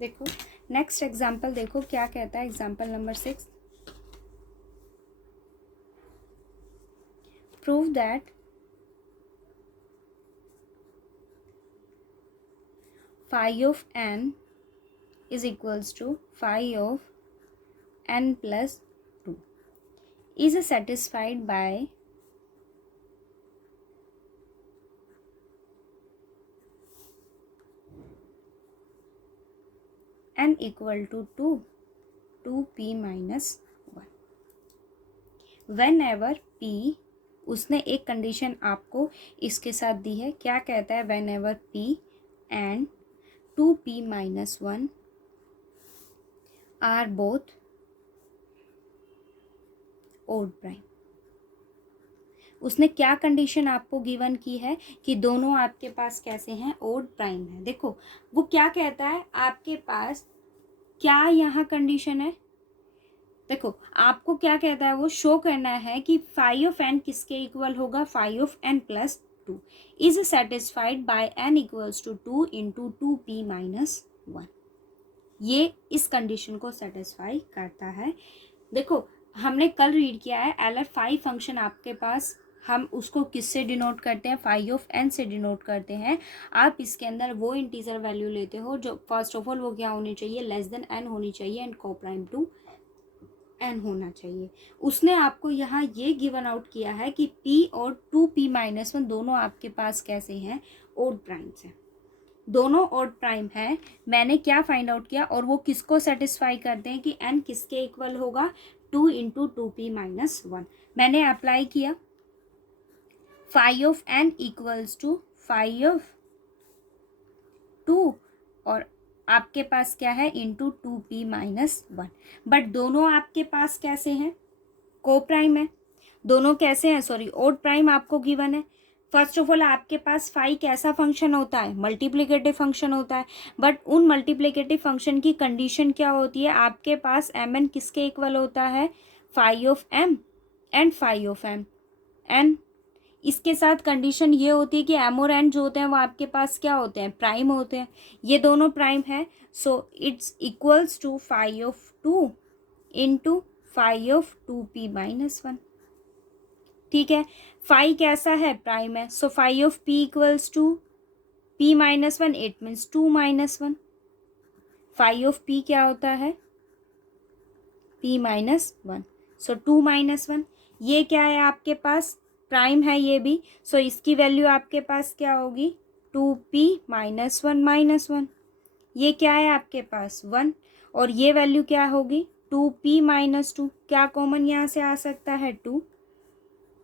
देखो next example, देखो क्या कहता है example number 6। Prove that phi of n is equals to phi of n plus 2 is satisfied by n equal to 2p minus 1। whenever p, उसने एक condition आपको इसके साथ दी है, क्या कहता है, whenever p and 2p minus 1 are both odd prime। उसने क्या कंडीशन आपको गिवन की है कि दोनों आपके पास कैसे हैं, ओड प्राइम है। देखो वो क्या कहता है आपके पास, क्या यहाँ कंडीशन है, देखो आपको क्या कहता है, वो शो करना है कि फाई ऑफ एन किसके इक्वल होगा, phi of n plus 2 is satisfied by n equals to 2 into 2p minus 1। ये इस कंडीशन को सेटिस्फाई करता है। देखो हमने कल रीड किया है एलर फाई फंक्शन आपके पास, हम उसको किससे डिनोट करते हैं, फाई ऑफ एन से डिनोट करते हैं। आप इसके अंदर वो इंटीजर वैल्यू लेते हो जो फर्स्ट ऑफ ऑल वो क्या होनी चाहिए, लेस देन एन होनी चाहिए एंड कोप्राइम टू एन होना चाहिए। उसने आपको यहाँ ये गिवन आउट किया है कि p और 2p माइनस 1 दोनों आपके पास कैसे हैं, ओड प्राइम्स हैं, दोनों ओड प्राइम है। मैंने क्या फाइंड आउट किया और वो किसको सेटिस्फाई करते हैं कि n किसके इक्वल होगा, 2 इंटू 2p माइनस 1। मैंने अप्लाई किया phi of n equals to phi of 2 और आपके पास क्या है, इंटू 2p माइनस 1। बट दोनों आपके पास कैसे हैं, को प्राइम है, दोनों कैसे हैं, सॉरी ओड प्राइम आपको गिवन है। फर्स्ट ऑफ ऑल आपके पास फाई कैसा फंक्शन होता है, मल्टीप्लिकेटिव फंक्शन होता है। बट उन मल्टीप्लिकेटिव फंक्शन की कंडीशन क्या होती है, आपके पास एम एन किसके इक्वल होता है, phi of m and phi of m n. इसके साथ कंडीशन ये होती है कि एम और एन जो होते हैं वो आपके पास क्या होते हैं, प्राइम होते हैं। ये दोनों प्राइम है, so it's equals to phi of 2 into phi of 2p minus 1। ठीक है, फाई कैसा है, प्राइम है, so phi of p equals to p minus 1, it means 2 minus 1। Phi of p क्या होता है, p माइनस 1, सो 2 माइनस 1। ये क्या है आपके पास, प्राइम है ये भी, सो इसकी वैल्यू आपके पास क्या होगी, 2p माइनस 1 माइनस 1। ये क्या है आपके पास 1 और ये वैल्यू क्या होगी, 2p माइनस 2, क्या कॉमन यहाँ से आ सकता है,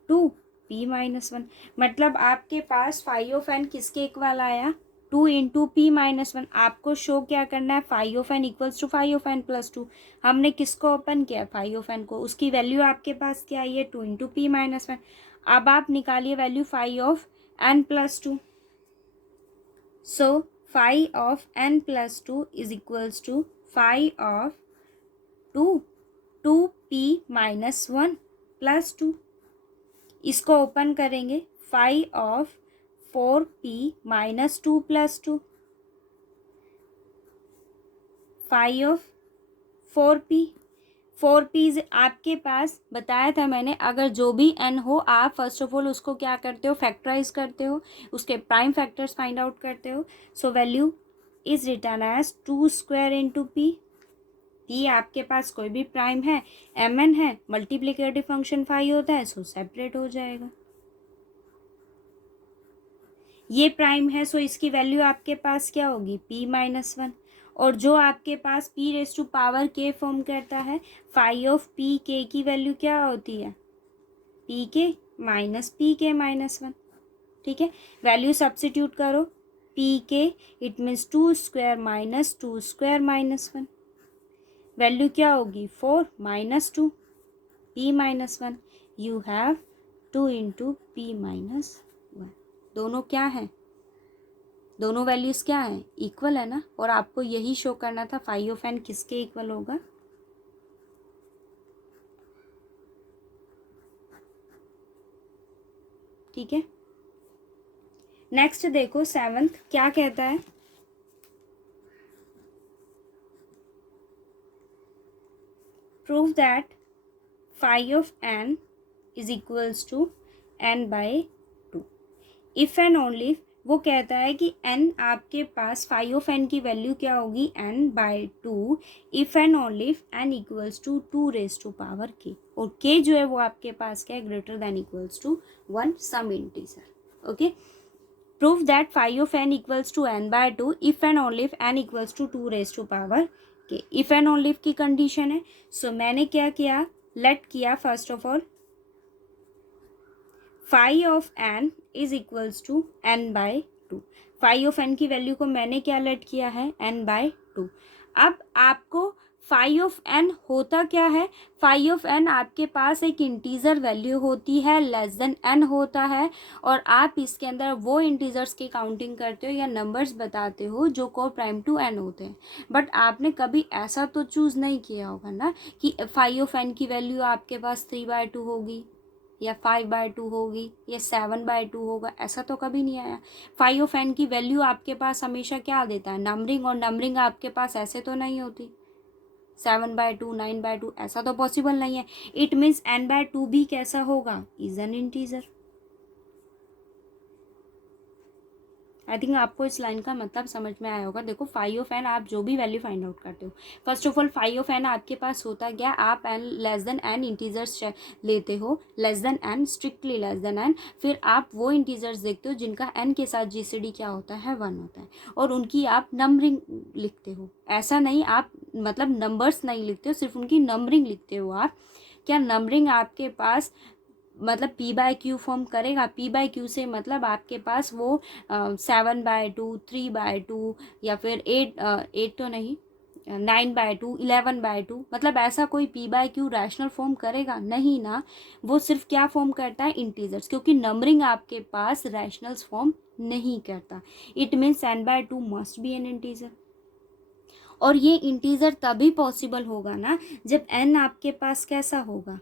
2p माइनस 1। मतलब आपके पास फाई ऑफ एन किसके इक्वल आया, 2 इंटू पी माइनस 1। आपको शो क्या करना है, phi of n equals to phi of n plus 2। हमने किसको ओपन किया, फाई ऑफ एन को, उसकी वैल्यू आपके पास क्या आई है, 2 इंटू पी माइनस 1। अब आप निकालिए value phi of n plus 2। So phi of n plus 2 is equals to phi of 2p minus 1 plus 2। इसको ओपन करेंगे, phi of 4p minus 2 plus 2, phi of 4p आपके पास बताया था मैंने, अगर जो भी n हो आप फर्स्ट ऑफ ऑल उसको क्या करते हो, फैक्टराइज करते हो, उसके प्राइम फैक्टर्स फाइंड आउट करते हो। So value is written as 2 square into p। आपके पास कोई भी प्राइम है, एम एन है, मल्टीप्लिकेटिव फंक्शन फाई होता है, सो सेपरेट हो जाएगा। ये प्राइम है, सो इसकी वैल्यू आपके पास क्या होगी, p माइनस 1। और जो आपके पास p raise to power k form करता है, फाई ऑफ p k की वैल्यू क्या होती है, p k minus p k minus 1। ठीक है, वैल्यू सब्सिट्यूट करो, p k it means 2 square minus 2 square minus 1। Value क्या होगी, 4 minus 2 p minus 1। You have 2 into p minus 1। दोनों क्या हैं, दोनों वैल्यूज क्या हैं, इक्वल है ना। और आपको यही शो करना था फाई ऑफ एन किसके इक्वल होगा, ठीक है। नेक्स्ट देखो 7th क्या कहता है, prove that phi of n is equals to n by 2 if and only if वो कहता है कि n आपके पास phi of n की वैल्यू क्या होगी n by 2 if and only if n equals to 2 raised to power k और k जो है वो आपके पास क्या है greater than equals to 1 some integer. Okay, prove that phi of n equals to n by 2 if and only if n equals to 2 raised to power k. if and only if की condition है. So मैंने क्या किया, let किया first of all phi of n is equals to n by 2. phi of n की वैल्यू को मैंने क्या लेट किया है n बाय 2. अब आपको phi ऑफ n होता क्या है, phi ऑफ n आपके पास एक इंटीजर वैल्यू होती है लेस देन n होता है और आप इसके अंदर वो इंटीजर्स की काउंटिंग करते हो या नंबर्स बताते हो जो को प्राइम टू n होते हैं. बट आपने कभी ऐसा तो चूज़ नहीं किया होगा ना कि phi ऑफ n की वैल्यू आपके पास 3/2 होगी या 5/2 होगी या 7/2 होगा, ऐसा तो कभी नहीं आया. phi ऑफ n की वैल्यू आपके पास हमेशा क्या देता है, नंबरिंग, और नंबरिंग आपके पास ऐसे तो नहीं होती 7/2 9/2, ऐसा तो पॉसिबल नहीं है. इट मीन्स n/2 भी कैसा होगा, is an integer. I think आपको इस लाइन का मतलब समझ में आया होगा. देखो phi ऑफ n आप जो भी वैल्यू फाइंड आउट करते हो, first of all phi of n आपके पास होता क्या, आप n less than n integers लेते हो, less than n, strictly less than n. फिर आप वो इंटीजर्स देखते हो जिनका n के साथ जीसीडी क्या होता है 1 होता है और उनकी आप नंबरिंग लिखते हो. ऐसा नहीं आप मतलब नंबर्स नहीं लिखते हो, सिर्फ उनकी नंबरिंग लिखते हो आप. क्या नंबरिंग आपके पास मतलब p/q फॉर्म करेगा. p/q से मतलब आपके पास वो 7/2 3/2 या फिर 8 तो नहीं 9/2 11/2, मतलब ऐसा कोई p/q रैशनल फॉर्म करेगा नहीं ना. वो सिर्फ क्या फॉर्म करता है, इंटीजर्स, क्योंकि नंबरिंग आपके पास रैशनल्स फॉर्म नहीं करता. It means n/2 must be N integer. और ये इंटीजर तभी पॉसिबल होगा ना जब n आपके पास कैसा होगा,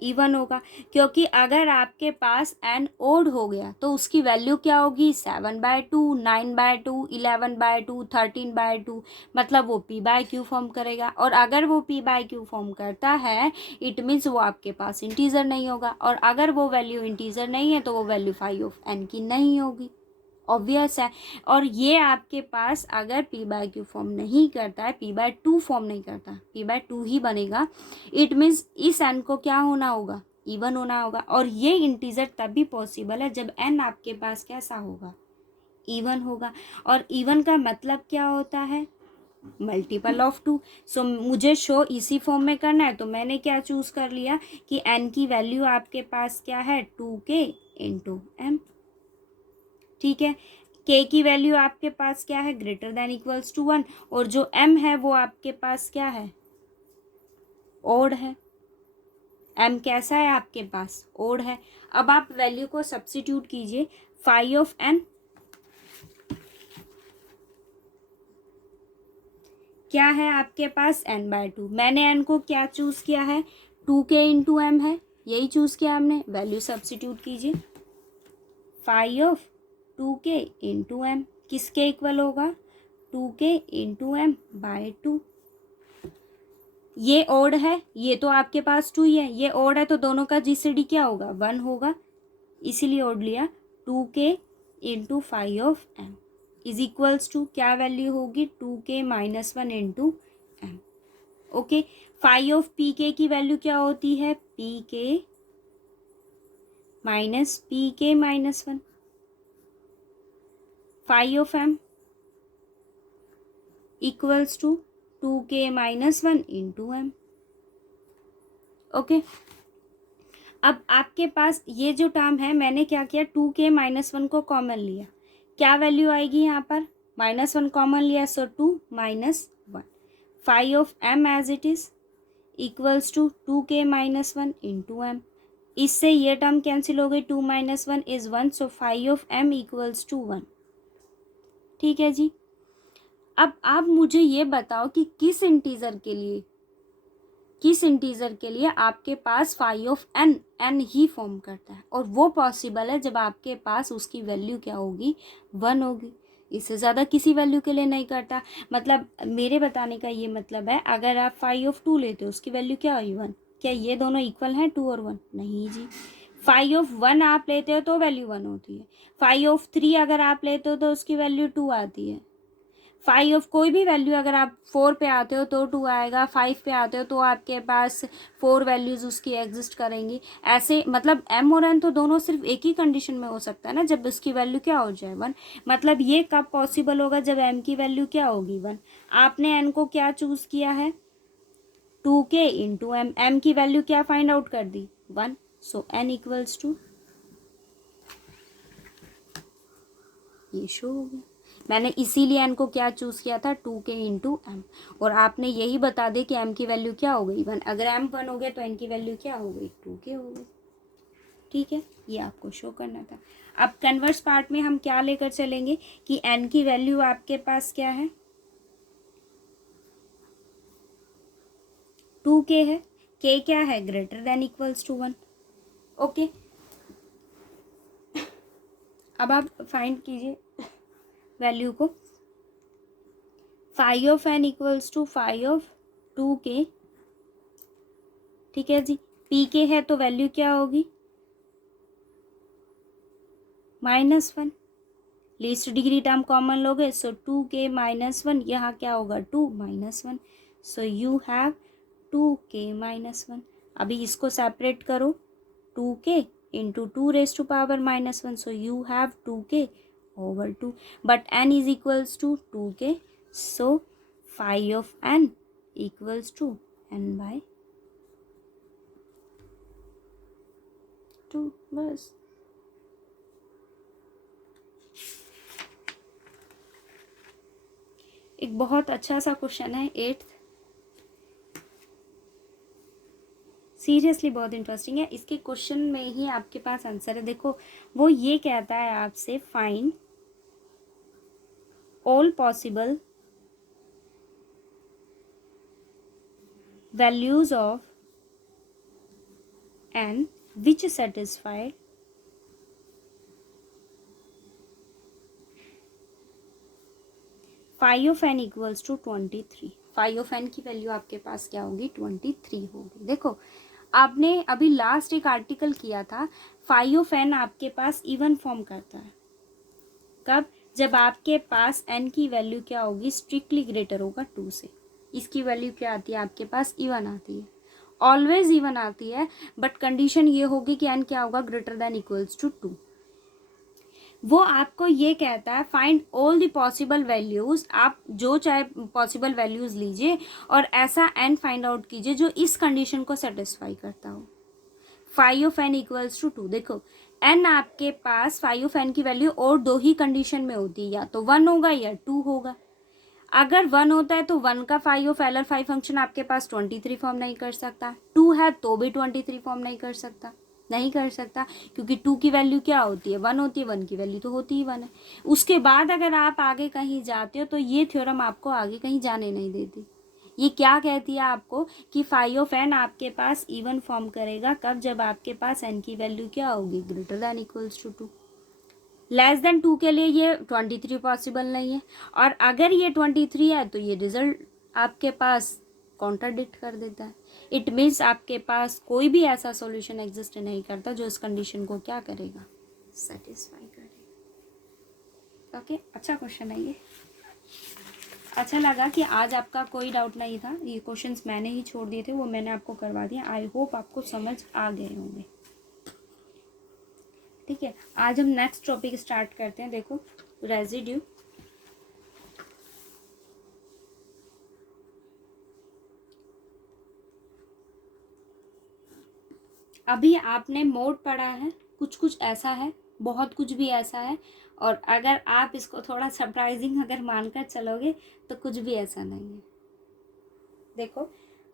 इवन होगा. क्योंकि अगर आपके पास n ओड हो गया तो उसकी वैल्यू क्या होगी, 7/2 9/2 11/2 13/2, मतलब वो p/q फॉर्म करेगा. और अगर वो p/q फॉर्म करता है इट मीन्स वो आपके पास इंटीजर नहीं होगा. और अगर वो वैल्यू इंटीजर नहीं है तो वो वैल्यू phi ऑफ n की नहीं होगी. ऑब्वियस है. और ये आपके पास अगर p/q फॉर्म नहीं करता है, p/2 फॉर्म नहीं करता, p/2 ही बनेगा. इट मीन्स इस n को क्या होना होगा, इवन होना होगा. और ये इंटीजर तभी पॉसिबल है जब n आपके पास कैसा होगा, इवन होगा. और इवन का मतलब क्या होता है, मल्टीपल ऑफ 2. सो मुझे शो इसी फॉर्म में करना है तो मैंने क्या चूज़ कर लिया कि n की वैल्यू आपके पास क्या है 2k इंटू m. ठीक है, k की वैल्यू आपके पास क्या है, ग्रेटर देन इक्वल्स टू 1, और जो m है वो आपके पास क्या है, ओड है. m कैसा है आपके पास, ओड है. अब आप वैल्यू को सब्स्टिट्यूट कीजिए. phi ऑफ n क्या है आपके पास, n/2. मैंने n को क्या चूज़ किया है, 2k इंटू m है, यही चूज़ किया हमने. वैल्यू सब्स्टिट्यूट कीजिए. phi of 2k into m किसके इक्वल होगा, 2k इंटू m बाय 2. ये ओड है, ये तो आपके पास 2 ही है, ये ओड है तो दोनों का जीसीडी क्या होगा, 1 होगा, इसीलिए ओड लिया. 2k into phi of m is equals to क्या वैल्यू होगी, 2k minus 1 into m. Okay, phi of pk की वैल्यू क्या होती है, pk minus pk minus 1. phi of m equals to 2k minus 1 into m. Okay, अब आपके पास ये जो टर्म है, मैंने क्या किया, 2k माइनस 1 को कॉमन लिया. क्या वैल्यू आएगी यहाँ पर, -1 कॉमन लिया, so 2 minus 1. phi of m as it is equals to 2k minus 1 into m. इससे ये टर्म कैंसिल हो गई, 2 minus 1 is 1, so phi of m equals to 1. ठीक है जी. अब आप मुझे ये बताओ कि किस इंटीजर के लिए आपके पास phi of n he form करता है. और वो पॉसिबल है जब आपके पास उसकी वैल्यू क्या होगी, 1 होगी. इससे ज़्यादा किसी वैल्यू के लिए नहीं करता। मतलब मेरे बताने का ये मतलब है, अगर आप 5/2 लेते हो उसकी वैल्यू क्या हुई 1, क्या ये दोनों इक्वल हैं 2 और 1? नहीं जी। 5/1 आप लेते हो तो वैल्यू 1 होती है, 5/3 अगर आप लेते हो तो उसकी वैल्यू 2 आती है, 5 कोई भी वैल्यू अगर आप 4 पे आते हो तो 2 आएगा, 5 पे आते हो तो आपके पास 4 वैल्यूज़ उसकी एग्जिस्ट करेंगी। ऐसे मतलब m और n तो दोनों सिर्फ एक ही कंडीशन में हो सकता है ना, जब उसकी वैल्यू क्या हो जाए 1। मतलब ये कब पॉसिबल होगा? जब m की वैल्यू क्या होगी 1। आपने n को क्या चूज़ किया है? 2k इंटू एम, m की वैल्यू क्या फाइंड आउट कर दी? 1। सो n इक्वल्स टू, ये शो हो गया। मैंने इसीलिए n को क्या चूज़ किया था? 2k इंटू एम, और आपने यही बता दिया कि m की वैल्यू क्या हो गई 1। अगर m 1 हो गया तो n की वैल्यू क्या हो गई? 2k हो गई। ठीक है, ये आपको शो करना था। अब कन्वर्स पार्ट में हम क्या लेकर चलेंगे कि n की वैल्यू आपके पास क्या है? 2k है, k क्या है? Greater than equals to 1। Okay, अब आप फाइंड कीजिए वैल्यू को। 5 इक्वल्स टू 2k। ठीक है जी, pk है तो वैल्यू क्या होगी? -1। लीस्ट डिग्री टर्म कॉमन लोगे, सो 2k -1, यहाँ क्या होगा? 2 -1। So you have 2k -1। अभी इसको सेपरेट करो, 2k into 2⁻⁻1, so you have 2k over 2, but n is equals to 2k, so 5 equals to n/2। बस। एक बहुत अच्छा सा क्वेश्चन है 8th, सीरियसली बहुत इंटरेस्टिंग है। इसके क्वेश्चन में ही आपके पास आंसर है। देखो, वो ये कहता है आपसे find all possible values of n which satisfy 5 equals to 23। 5 की वैल्यू आपके पास क्या होगी? 23 होगी। देखो, आपने अभी लास्ट एक आर्टिकल किया था, 5 आपके पास इवन फॉर्म करता है कब? जब आपके पास n की वैल्यू क्या होगी? स्ट्रिक्टली ग्रेटर होगा 2 से। इसकी वैल्यू क्या आती है आपके पास? इवन आती है, ऑलवेज इवन आती है, बट कंडीशन ये होगी कि n क्या होगा? Greater than equals to 2। वो आपको ये कहता है find all the possible values, आप जो चाहे पॉसिबल वैल्यूज लीजिए और ऐसा n फाइंड आउट कीजिए जो इस कंडीशन को सेटिस्फाई करता हो। 5 इक्वल्स टू 2। देखो, n आपके पास 5 की वैल्यू और दो ही कंडीशन में होती है, या तो 1 होगा या 2 होगा। अगर 1 होता है तो 1 का 5 फंक्शन आपके पास 23 फॉर्म नहीं कर सकता, 2 है तो भी 23 फॉर्म नहीं कर सकता, क्योंकि 2 की वैल्यू क्या होती है? 1 होती है, 1 की वैल्यू तो होती ही 1 है। उसके बाद अगर आप आगे कहीं जाते हो तो ये थ्योरम आपको आगे कहीं जाने नहीं देती। ये क्या कहती है आपको कि 5 आपके पास इवन फॉर्म करेगा कब? जब आपके पास n की वैल्यू क्या होगी? Greater than equals to 2। Less than 2 के लिए ये 23 पॉसिबल नहीं है, और अगर ये 23 है तो ये रिजल्ट आपके पास कॉन्ट्राडिक्ट कर देता है। इट मीन्स आपके पास कोई भी ऐसा सॉल्यूशन एग्जिस्ट नहीं करता जो इस कंडीशन को क्या करेगा? सेटिस्फाई करेगा। ओके, अच्छा क्वेश्चन है ये। अच्छा लगा कि आज आपका कोई डाउट नहीं था, ये क्वेश्चंस मैंने ही छोड़ दिए थे, वो मैंने आपको करवा दिया। आई होप आपको समझ आ गए होंगे। ठीक है, आज हम नेक्स्ट टॉपिक स्टार्ट करते हैं। देखो, रेजिड्यू। अभी आपने मोड पढ़ा है, कुछ कुछ ऐसा है, बहुत कुछ भी ऐसा है, और अगर आप इसको थोड़ा सरप्राइजिंग अगर मानकर चलोगे तो कुछ भी ऐसा नहीं है। देखो,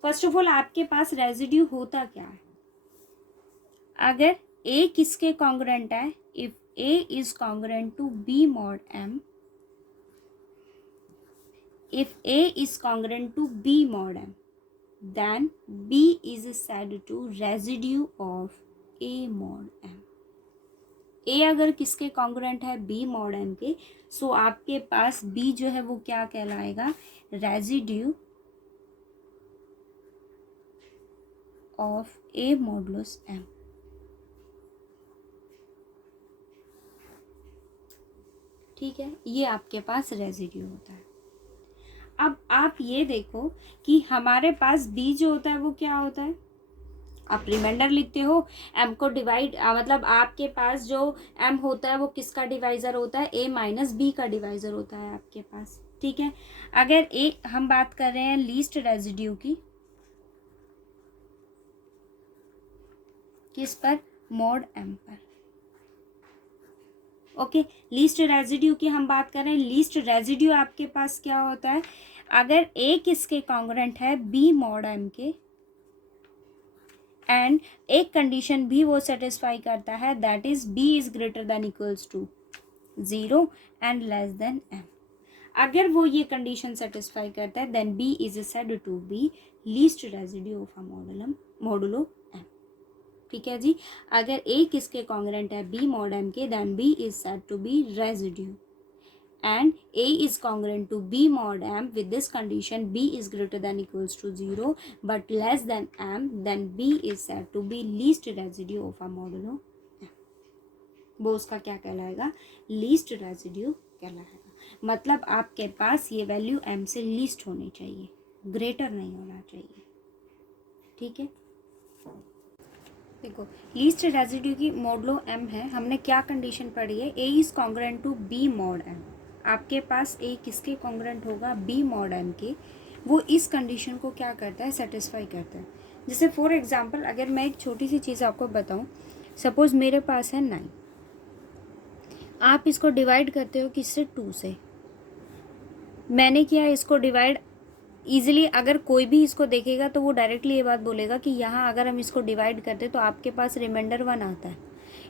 फर्स्ट ऑफ ऑल आपके पास रेजिड्यू होता क्या है? अगर a किसके कॉन्ग्रुएंट है? If a is congruent to b mod m, if a is congruent to b mod m, then b is said to residue of a mod m. ए अगर किसके congruent है, बी मॉड एम के, सो आपके पास B जो है वो क्या कहलाएगा, residue of a modulus m. ठीक है, ये आपके पास रेजिड्यू होता है। अब आप ये देखो कि हमारे पास बी जो होता है वो क्या होता है, आप रिमाइंडर लिखते हो, एम को डिवाइड मतलब आपके पास जो एम होता है वो किसका डिवाइजर होता है, ए माइनस बी का डिवाइजर होता है आपके पास। ठीक है, अगर ए हम बात कर रहे हैं लीस्ट रेजिड्यू की, किस पर, मॉड एम पर। ओके, लीस्ट रेजिड्यू की हम बात कर रहे हैं, लीस्ट रेजिड्यू आपके पास क्या होता है, अगर ए किसके कॉन्ग्रुएंट है, बी मॉड एम के, एंड एक कंडीशन भी वो सेटिस्फाई करता है, that is b is greater than equals to 0 and less than m. अगर वो ये कंडीशन सेटिस्फाई करता है then b is said to be least residue of a modulo m. ठीक है जी, अगर ए किसके कॉन्ग्रुएंट है, बी मॉड एम के, then b is said to be residue and A is congruent to B mod M. With this condition B is greater than equals to 0 but less than M, then B is said to be least residue of a modulo M. वो उसका क्या कहलाएगा, least residue कहलाएगा। मतलब आपके पास ये value M से least होनी चाहिए, ग्रेटर नहीं होना चाहिए। ठीक है, देखो लीस्ट रेजिड्यू की मॉडुलो M है, हमने क्या कंडीशन पढ़ी है, A is congruent to B mod M। आपके पास ए किसके कॉन्ग्रुएंट होगा, बी मॉड एम के, वो इस कंडीशन को क्या करता है, सेटिस्फाई करता है। जैसे फॉर एग्जांपल अगर मैं एक छोटी सी चीज़ आपको बताऊं, सपोज मेरे पास है 9, आप इसको डिवाइड करते हो किससे, 2 से। मैंने किया इसको डिवाइड ईजिली, अगर कोई भी इसको देखेगा तो वो डायरेक्टली ये बात बोलेगा कि यहाँ अगर हम इसको डिवाइड करते तो आपके पास रिमाइंडर 1 आता है।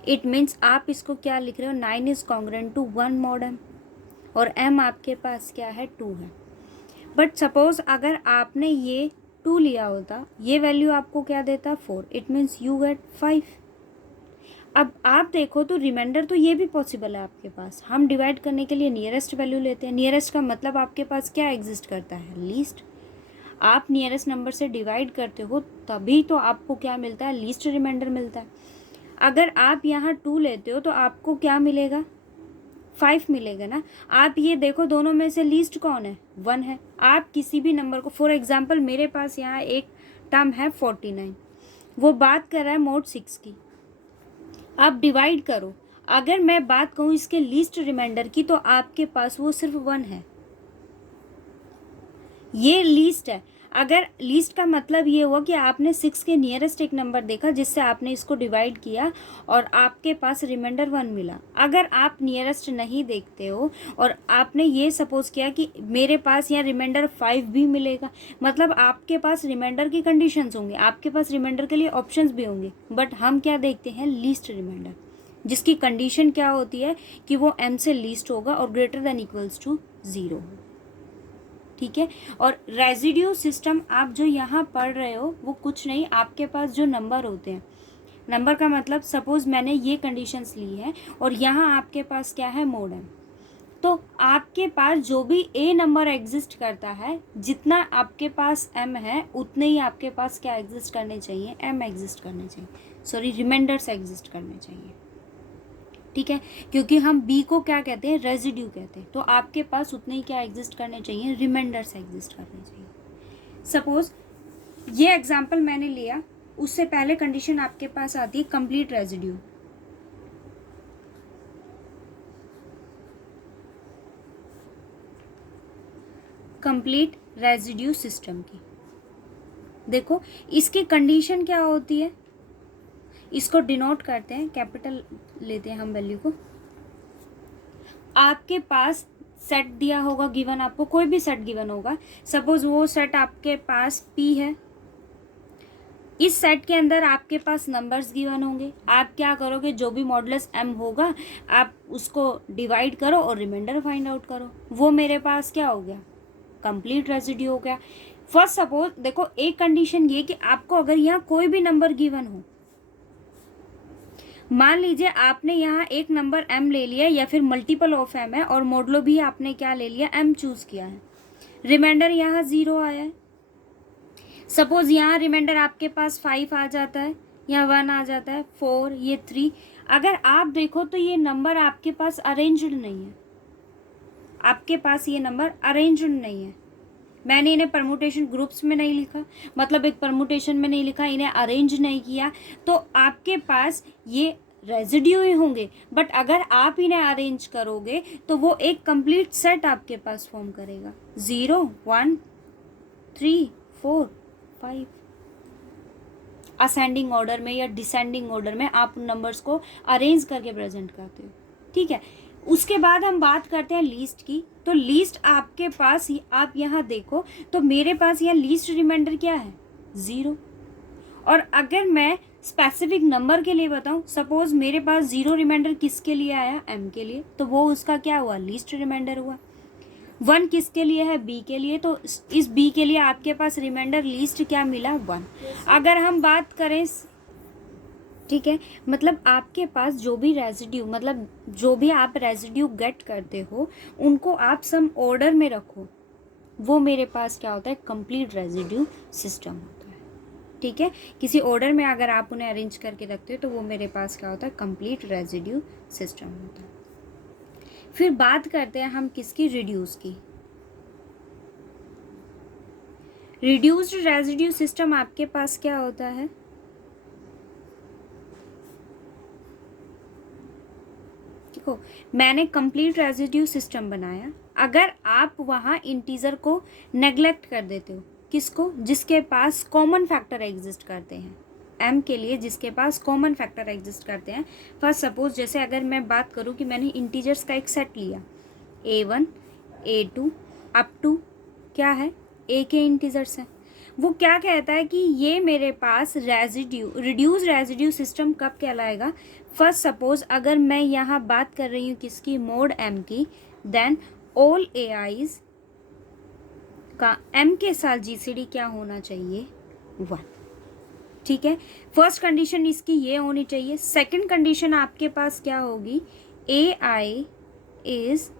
इट मीन्स आप इसको क्या लिख रहे हो, 9 is congruent to 1 mod m, और m आपके पास क्या है, 2 है। बट सपोज अगर आपने ये 2 लिया होता, ये वैल्यू आपको क्या देता, 4, इट मीन्स यू गेट 5। अब आप देखो तो रिमाइंडर तो ये भी पॉसिबल है आपके पास, हम डिवाइड करने के लिए नियरेस्ट वैल्यू लेते हैं। नियरेस्ट का मतलब आपके पास क्या एग्जिस्ट करता है, लीस्ट। आप नियरेस्ट नंबर से डिवाइड करते हो तभी तो आपको क्या मिलता है, लीस्ट रिमाइंडर मिलता है। अगर आप यहाँ 2 लेते हो तो आपको क्या मिलेगा, 5 मिलेगा ना। आप ये देखो दोनों में से लीस्ट कौन है, 1 है। आप किसी भी नंबर को, फॉर एग्जांपल मेरे पास यहाँ एक टर्म है 49, वो बात कर रहा है मॉड 6 की, आप डिवाइड करो। अगर मैं बात कहूँ इसके लीस्ट रिमाइंडर की तो आपके पास वो सिर्फ 1 है, ये लीस्ट है। अगर लीस्ट का मतलब ये हुआ कि आपने 6 के नियरेस्ट एक नंबर देखा जिससे आपने इसको डिवाइड किया और आपके पास रिमाइंडर 1 मिला। अगर आप नियरेस्ट नहीं देखते हो और आपने ये सपोज किया कि मेरे पास यहाँ रिमाइंडर 5 भी मिलेगा, मतलब आपके पास रिमाइंडर की कंडीशंस होंगी, आपके पास रिमाइंडर के लिए ऑप्शंस भी होंगे। बट हम क्या देखते हैं, लीस्ट रिमाइंडर, जिसकी कंडीशन क्या होती है कि वो m से लीस्ट होगा और ग्रेटर देन इक्वल्स टू 0। ठीक है, और रेजिड्यू सिस्टम आप जो यहाँ पढ़ रहे हो वो कुछ नहीं, आपके पास जो नंबर होते हैं, नंबर का मतलब सपोज मैंने ये कंडीशंस ली है और यहाँ आपके पास क्या है, मॉड एम, तो आपके पास जो भी ए नंबर एग्जिस्ट करता है, जितना आपके पास एम है उतने ही आपके पास क्या एग्जिस्ट करने चाहिए, एम एग्जिस्ट करने चाहिए, सॉरी रिमाइंडर्स एग्जिस्ट करने चाहिए। ठीक है, क्योंकि हम बी को क्या कहते हैं, रेजिड्यू कहते हैं, तो आपके पास उतने ही क्या एग्जिस्ट करने चाहिए, रिमाइंडर्स एग्जिस्ट करने चाहिए। सपोज ये एग्जांपल मैंने लिया, उससे पहले कंडीशन आपके पास आती है complete residue. Complete residue system की देखो, इसकी कंडीशन क्या होती है, इसको डिनोट करते हैं, कैपिटल लेते हैं हम वैल्यू को। आपके पास सेट दिया होगा, गिवन, आपको कोई भी सेट गिवन होगा, सपोज वो सेट आपके पास P है, इस सेट के अंदर आपके पास नंबर्स गिवन होंगे। आप क्या करोगे, जो भी मॉडुलस m होगा आप उसको डिवाइड करो और रिमाइंडर फाइंड आउट करो। वो मेरे पास क्या हो गया, कंप्लीट रेजिड्यू हो गया। फर्स्ट सपोज देखो, एक कंडीशन ये कि आपको अगर यहाँ कोई भी नंबर गिवन हो, मान लीजिए आपने यहाँ एक नंबर m ले लिया या फिर मल्टीपल ऑफ m है और मोडलो भी आपने क्या ले लिया, m चूज किया है, रिमाइंडर यहाँ 0 आया है। सपोज यहाँ रिमाइंडर आपके पास 5 आ जाता है, यहाँ 1 आ जाता है, 4, ये 3। अगर आप देखो तो ये नंबर आपके पास अरेंज्ड नहीं है, आपके पास ये नंबर अरेंज्ड नहीं है। मैंने इन्हें परमुटेशन ग्रुप्स में नहीं लिखा, मतलब एक परमुटेशन में नहीं लिखा, इन्हें अरेंज नहीं किया, तो आपके पास ये रेजिड्यू ही होंगे। बट अगर आप इन्हें अरेंज करोगे तो वो एक कंप्लीट सेट आपके पास फॉर्म करेगा। 0, 1, 3, 4, 5 असेंडिंग ऑर्डर में या डिसेंडिंग ऑर्डर में आप उन नंबर्स को अरेंज करके प्रेजेंट करते हो, ठीक है। उसके बाद हम बात करते हैं लीस्ट की। तो लीस्ट आपके पास आप यहाँ देखो तो मेरे पास यहाँ लीस्ट रिमाइंडर क्या है, 0। और अगर मैं स्पेसिफिक नंबर के लिए बताऊँ, सपोज मेरे पास 0 रिमाइंडर किसके लिए आया, m के लिए, तो वो उसका क्या हुआ, लीस्ट रिमाइंडर हुआ। 1 किसके लिए है, b के लिए, तो इस b के लिए आपके पास रिमाइंडर लीस्ट क्या मिला, 1। अगर हम बात करें, ठीक है, मतलब आपके पास जो भी रेजिड्यू, मतलब जो भी आप रेजिड्यू गेट करते हो उनको आप सम ऑर्डर में रखो, वो मेरे पास क्या होता है, कंप्लीट रेजिड्यू सिस्टम होता है, ठीक है। किसी ऑर्डर में अगर आप उन्हें अरेंज करके रखते हो तो वो मेरे पास क्या होता है, कंप्लीट रेजिड्यू सिस्टम होता है। फिर बात करते हैं हम किसकी, रिड्यूस की। रिड्यूस्ड रेजिड्यू सिस्टम आपके पास क्या होता है, देखो मैंने कंप्लीट रेजिड्यू सिस्टम बनाया। अगर आप वहाँ इंटीजर को नेग्लेक्ट कर देते हो, किसको, जिसके पास कॉमन फैक्टर एग्जिस्ट करते हैं, m के लिए जिसके पास कॉमन फैक्टर एग्जिस्ट करते हैं। फर्स्ट सपोज जैसे अगर मैं बात करूँ कि मैंने इंटीजर्स का एक सेट लिया, a1 a2 अप टू क्या है, a के इंटीजर्स हैं, वो क्या कहता है कि ये मेरे पास रेजिड्यू, रिड्यूस रेजिड्यू सिस्टम कब कहलाएगा। फर्स्ट सपोज अगर मैं यहाँ बात कर रही हूँ किसकी, मोड m की, देन ऑल ai's का m के साथ जीसीडी क्या होना चाहिए, 1, ठीक है। फर्स्ट कंडीशन इसकी ये होनी चाहिए। सेकंड कंडीशन आपके पास क्या होगी, ai is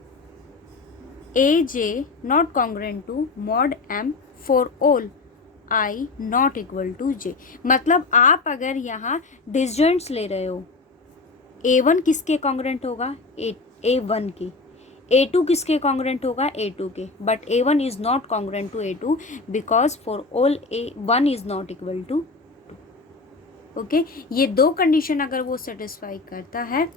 aj not congruent to mod m for all i not equal to j। मतलब आप अगर यहाँ डिसजॉइंट्स ले रहे हो, a1 किसके कॉन्ग्रुएंट होगा, a1 की, a2 किसके कॉन्ग्रुएंट होगा, a2 के, but a1 is not congruent to a2 because for all a1 is not equal to 2। Okay, ये दो कंडीशन अगर वो सेटिस्फाई करता है,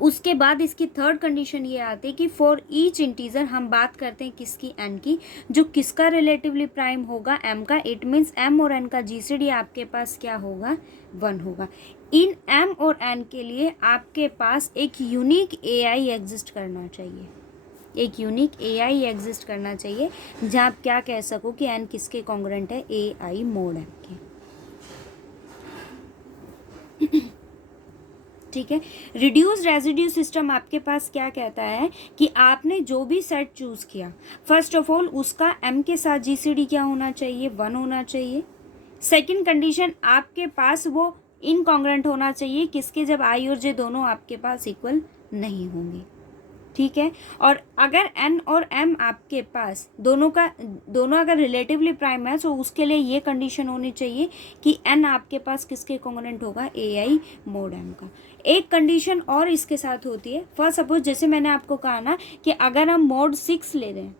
उसके बाद इसकी थर्ड कंडीशन ये आती है कि फॉर ईच इंटीजर, हम बात करते हैं किसकी, n की, जो किसका रिलेटिवली प्राइम होगा, m का। इट मीन्स m और n का जीसीडी आपके पास क्या होगा, 1 होगा। इन m और n के लिए आपके पास एक यूनिक ai एग्जिस्ट करना चाहिए, एक यूनिक ai एग्जिस्ट करना चाहिए, जहाँ आप क्या कह सको कि n किसके कॉन्ग्रुएंट है, ai मोड m के, ठीक है। रिड्यूस रेजिड्यू सिस्टम आपके पास क्या कहता है कि आपने जो भी सेट चूज किया, फर्स्ट ऑफ ऑल उसका m के साथ जीसीडी क्या होना चाहिए, 1 होना चाहिए। सेकंड कंडीशन आपके पास वो इनकॉन्ग्रुएंट होना चाहिए, किसके, जब i और j दोनों आपके पास इक्वल नहीं होंगे, ठीक है। और अगर n और m आपके पास दोनों अगर रिलेटिवली प्राइम है तो उसके लिए ये कंडीशन होनी चाहिए कि n आपके पास किसके कॉन्ग्रुएंट होगा, ai मोड m का। एक कंडीशन और इसके साथ होती है, फर्स्ट सपोज जैसे मैंने आपको कहा ना कि अगर हम मोड 6 ले रहे हैं,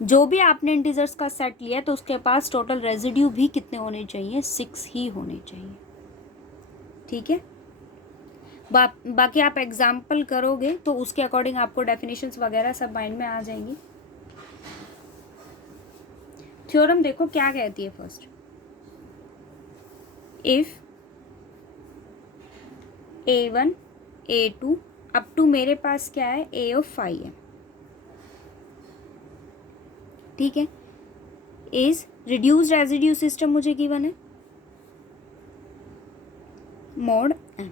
जो भी आपने इंटीजर्स का सेट लिया तो उसके पास टोटल रेजिड्यू भी कितने होने चाहिए, 6 ही होने चाहिए, ठीक है। बाकी आप एग्जाम्पल करोगे तो उसके अकॉर्डिंग आपको डेफिनेशंस वगैरह सब माइंड में आ जाएंगी। थ्योरम देखो क्या कहती है, first, if a1 a2 up to मेरे पास क्या है, a ऑफ 5 है, ठीक है, इज रिड्यूस्ड रेजिड्यू सिस्टम मुझे गिवन है, मोड m,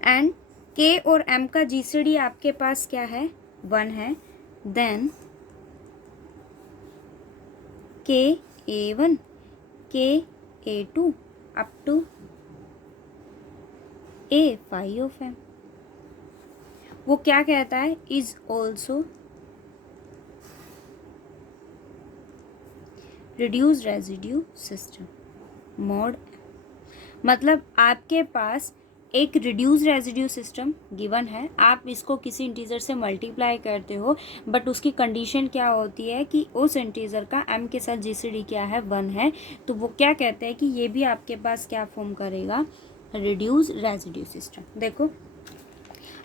एंड k और m का जीसीडी आपके पास क्या है, 1 है, then k a1 k a2 up to a phi of m. वो क्या कहता है, is also reduce residue system mod. मतलब आपके पास एक रिड्यूस रेजिड्यू सिस्टम गिवन है, आप इसको किसी इंटीजर से मल्टीप्लाई करते हो, बट उसकी कंडीशन क्या होती है कि उस इंटीजर का m के साथ जीसीडी क्या है, 1 है। तो वो क्या कहते हैं कि ये भी आपके पास क्या फॉर्म करेगा, रिड्यूस रेजिड्यू सिस्टम। देखो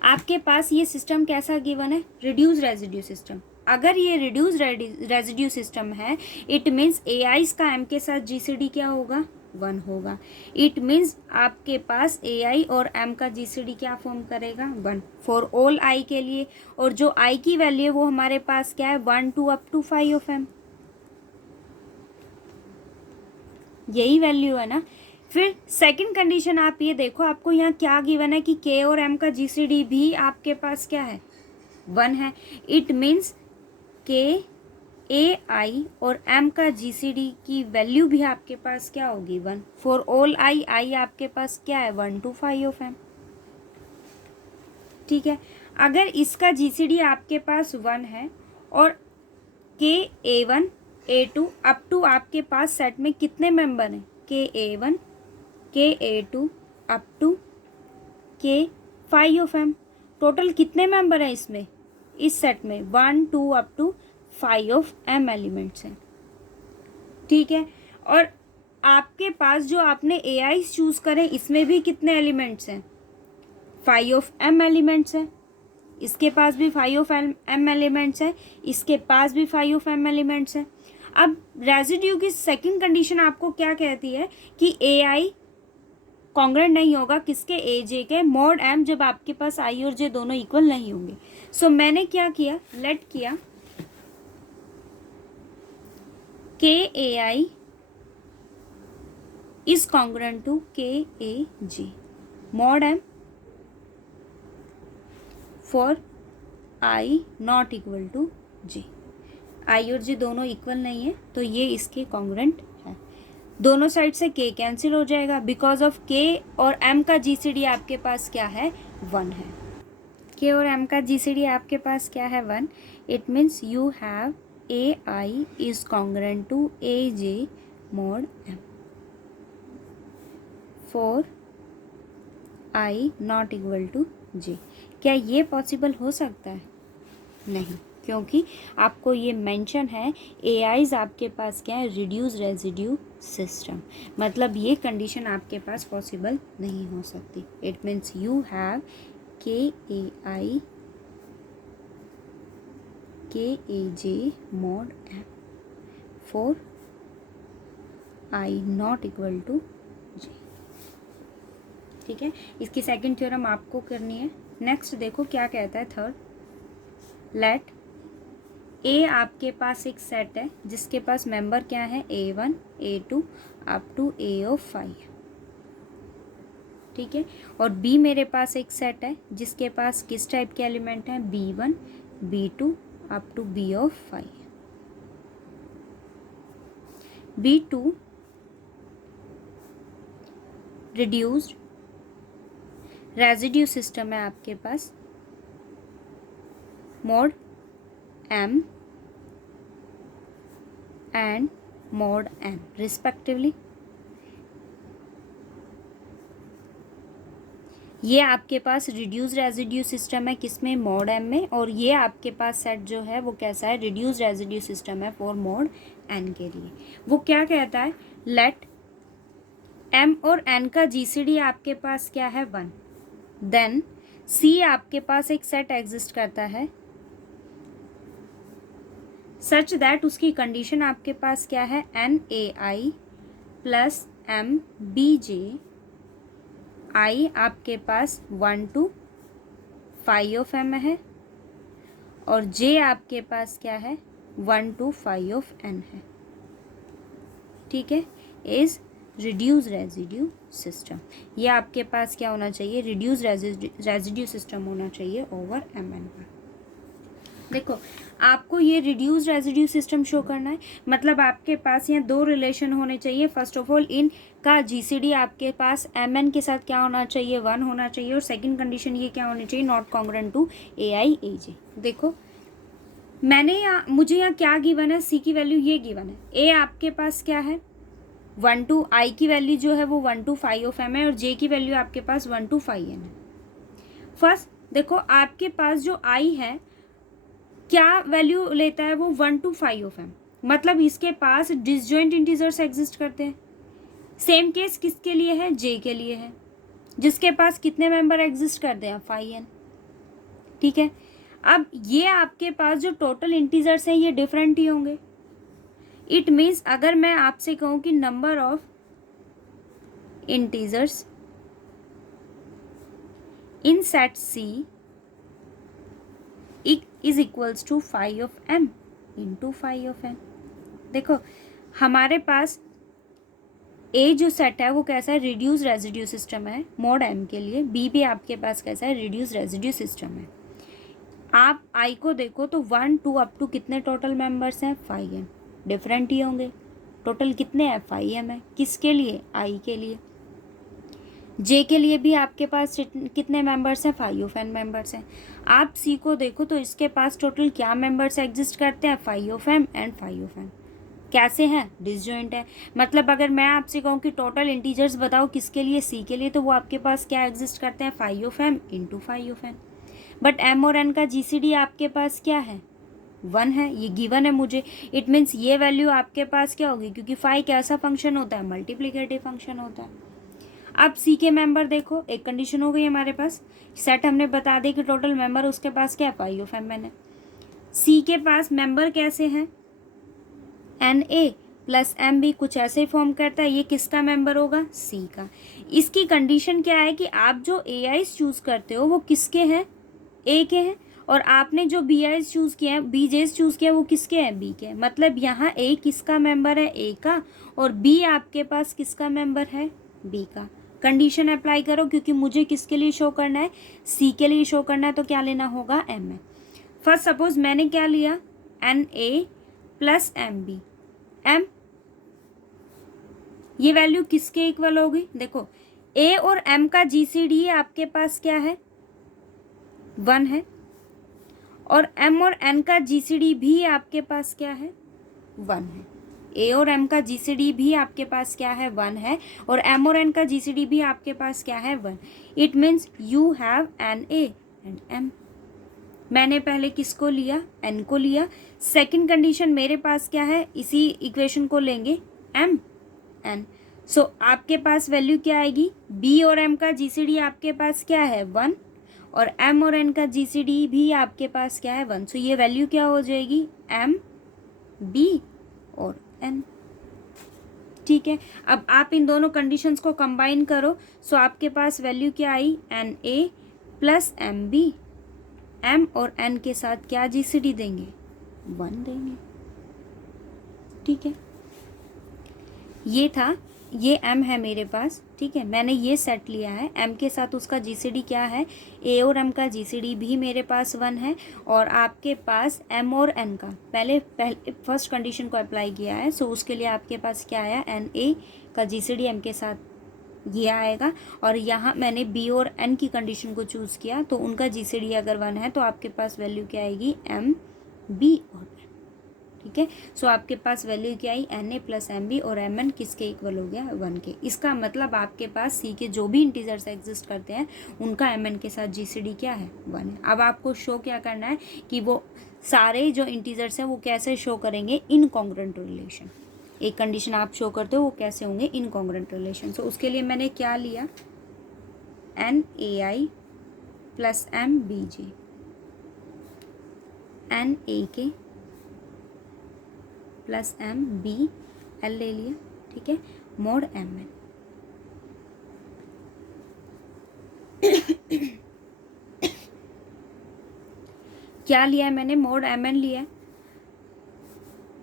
आपके पास ये सिस्टम कैसा गिवन है, रिड्यूस रेजिड्यू सिस्टम। अगर ये रिड्यूस रेजिड्यू सिस्टम है, इट मीन्स एआईज का m के साथ जीसीडी क्या होगा, 1 होगा। इट मीन्स आपके पास ai और m का जीसीडी क्या फॉर्म करेगा, 1 फॉर ऑल i के लिए। और जो i की वैल्यू है वो हमारे पास क्या है, 1 to up to 5 of m, यही वैल्यू है ना। फिर सेकंड कंडीशन आप ये देखो, आपको यहाँ क्या गिवन है कि k और m का जीसीडी भी आपके पास क्या है, 1 है। इट मीन्स k ए आई और m का जीसीडी की वैल्यू भी आपके पास क्या होगी, 1 फॉर ऑल i आपके पास क्या है, 1 to 5 ऑफ m। ठीक है, अगर इसका जीसीडी आपके पास 1 है और k a1 a2 up to आपके पास सेट में कितने मेंबर हैं, k a1 k a2 up to k 5 of m, total कितने मेंबर हैं इसमें, इस सेट में 1 2 up to 5 of m elements हैं। ठीक है, और आपके पास जो आपने ai चूज करें इसमें भी कितने एलिमेंट्स हैं, 5 ऑफ m एलिमेंट्स हैं। इसके पास भी 5 ऑफ m एलिमेंट्स है, इसके पास भी 5 ऑफ m एलिमेंट्स है। अब रेजिड्यू की सेकंड कंडीशन आपको क्या कहती है कि ai कॉन्ग्रेंट नहीं होगा किसके, aj के, मॉड m जब आपके पास i और j दोनों इक्वल नहीं होंगे। सो मैंने क्या किया, लेट किया KAI is congruent to KAG mod m for I not equal to J। I और J दोनों इक्वल नहीं है तो ये इसके कॉन्ग्रेंट है। दोनों साइड से K कैंसिल हो जाएगा, बिकॉज ऑफ K और M का GCD आपके पास क्या है, 1 है। K और M का GCD आपके पास क्या है, 1। It means you have AI is congruent to AJ mod M for I not equal to J। क्या ये पॉसिबल हो सकता है, नहीं, क्योंकि आपको ये मेंशन है AIs आपके पास क्या है, रिड्यूस रेजिड्यू सिस्टम। मतलब ये कंडीशन आपके पास पॉसिबल नहीं हो सकती। It means you have KAI KAJ mod m for I not equal to J। ठीक है, इसकी सेकंड थ्योरम आपको करनी है। नेक्स्ट देखो क्या कहता है थर्ड, लेट A आपके पास एक सेट है जिसके पास मेंबर क्या है, A1 A2 up to A of 5। ठीक है, और B मेरे पास एक सेट है जिसके पास किस टाइप के एलिमेंट हैं, B1 B2 up to B of 5। B2 reduced residue system है आपके पास, mod M and mod N respectively. ये आपके पास रिड्यूस रेजिड्यू सिस्टम है किसमें, मॉड एम में, और ये आपके पास सेट जो है वो कैसा है, रिड्यूस रेजिड्यू सिस्टम है फॉर मॉड एन के लिए। वो क्या कहता है, लेट एम और एन का जीसीडी आपके पास क्या है, 1। देन सी आपके पास एक सेट एग्जिस्ट करता है सच दैट उसकी कंडीशन आपके पास क्या है, NAI प्लस MBJ I आपके पास 1 to 5 ऑफ m है और J आपके पास क्या है, 1 to 5 ऑफ n है। ठीक है, इज रिड्यूस रेजिड्यू सिस्टम। ये आपके पास क्या होना चाहिए, रिड्यूस रेजिड्यू सिस्टम होना चाहिए ओवर mn पर। देखो आपको ये रिड्यूस रेजिड्यू सिस्टम शो करना है, मतलब आपके पास यहाँ दो रिलेशन होने चाहिए। फर्स्ट ऑफ ऑल इन का जीसीडी आपके पास एम एन के साथ क्या होना चाहिए, 1 होना चाहिए, और सेकंड कंडीशन ये क्या होनी चाहिए, नॉट कॉन्ग्रुएंट टू ए आई ए जे। देखो मुझे यहाँ क्या गिवन है, सी की वैल्यू ये गिवन है, ए आपके पास क्या है 1 to आई की वैल्यू जो है वो 1 to 5 ऑफ एम है, और जे की वैल्यू आपके पास 1 to 5 एन है। फर्स्ट देखो आपके पास जो आई है क्या वैल्यू लेता है, वो 1 to 5 ऑफ एम, मतलब इसके पास डिसजॉइंट इंटीजर्स एग्जिस्ट करते हैं। सेम केस किसके लिए है, जे के लिए है, जिसके पास कितने मेंबर एग्जिस्ट करते हैं 5n। ठीक है, अब ये आपके पास जो टोटल इंटीजर्स हैं ये डिफरेंट ही होंगे। इट मीन्स अगर मैं आपसे कहूं कि number of integers in set C is equals to 5 of m into 5 of n। देखो हमारे पास ए जो सेट है वो कैसा है, रिड्यूस रेजिड्यू सिस्टम है मोड m के लिए, बी भी आपके पास कैसा है, रिड्यूस रेजिड्यू सिस्टम है। आप आई को देखो तो 1 2 अप टू कितने टोटल मेंबर्स हैं 5m, डिफरेंट ही होंगे। टोटल कितने हैं 5m है, किसके लिए, आई के लिए। जे के लिए भी आपके पास कितने मेंबर्स हैं 5 ऑफ n मेंबर्स हैं। आप सी को देखो तो इसके पास टोटल क्या मेंबर्स एग्जिस्ट करते हैं 5 of m and 5 of n। कैसे हैं, डिसजॉइंट है। मतलब अगर मैं आपसे कहूँ कि टोटल इंटीजर्स बताओ किसके लिए, सी के लिए, तो वो आपके पास क्या एग्जिस्ट करते हैं 5 of m into 5 of n। But m और n का जीसीडी आपके पास क्या है 1 है, ये गिवन है मुझे। इट मीन्स ये वैल्यू आपके पास क्या होगी, क्योंकि 5 कैसा फंक्शन होता है, मल्टीप्लिकेटिव फंक्शन होता है। अब सी के मेंबर देखो, एक कंडीशन हो गई हमारे पास, सेट हमने बता दी कि टोटल मेंबर उसके पास क्या है 5 ऑफ m n है। सी के पास मेंबर कैसे हैं, n a plus m b, कुछ ऐसे ही फॉर्म करता है। ये किसका मेंबर होगा, सी का। इसकी कंडीशन क्या है कि आप जो ए आईज चूज करते हो वो किसके हैं, ए के हैं, और आपने जो बी आईज चूज किया है, बी जेज चूज किया है, वो किसके हैं, बी के। मतलब यहाँ ए किसका मेंबर है, ए का, और बी आपके पास किसका मेंबर है, बी का। कंडीशन अप्लाई करो, क्योंकि मुझे किसके लिए शो करना है, सी के लिए शो करना है, तो क्या लेना होगा, एम है। फर्स्ट सपोज मैंने क्या लिया, n a plus m b, m, ये वैल्यू किसके इक्वल होगी, देखो ए और एम का जीसीडी आपके पास क्या है 1 है, और एम और एन का जीसीडी भी आपके पास क्या है 1 है। ए और एम का जीसीडी भी आपके पास क्या है 1 है, और एम और एन का जीसीडी भी आपके पास क्या है 1। It means you have n a and m. मैंने पहले किसको लिया, एन को लिया। सेकंड कंडीशन मेरे पास क्या है, इसी इक्वेशन को लेंगे एम एन। सो आपके पास वैल्यू क्या आएगी, बी और एम का जीसीडी आपके पास क्या है 1, और एम और एन का जीसीडी भी आपके पास क्या है 1। सो ये वैल्यू क्या हो जाएगी, एम बी और एन। ठीक है, अब आप इन दोनों कंडीशंस को कंबाइन करो, सो आपके पास वैल्यू क्या आई, n a plus m b, m और एन के साथ क्या जीसीडी देंगे 1 देंगे। ठीक है, ये था, ये m है मेरे पास। ठीक है, मैंने ये सेट लिया है, m के साथ उसका जीसीडी क्या है, a और m का जीसीडी भी मेरे पास 1 है, और आपके पास m और n का पहले फर्स्ट कंडीशन को अप्लाई किया है, सो उसके लिए आपके पास क्या आया, n a का जीसीडी m के साथ ये आएगा, और यहाँ मैंने b और n की कंडीशन को चूज़ किया, तो उनका जीसीडी अगर 1 है तो आपके पास वैल्यू क्या आएगी, m b और n। ठीक है, सो आपके पास वैल्यू क्या आई, n a plus m b, और एम एन किसके इक्वल हो गया 1 के। इसका मतलब आपके पास सी के जो भी इंटीजर्स एग्जिस्ट करते हैं उनका एम एन के साथ जीसीडी क्या है 1 है। अब आपको शो क्या करना है कि वो सारे जो इंटीजर्स हैं वो कैसे शो करेंगे, इनकॉन्ग्रुएंट रिलेशन। एक कंडीशन आप शो करते हो वो कैसे होंगे, इनकॉन्ग्रुएंट रिलेशन। सो उसके लिए मैंने क्या लिया, n a i plus m b j, n a k plus m b L ले लिया। ठीक है, मोड एम एन। क्या लिया है मैंने, मोड एम एन लिया है।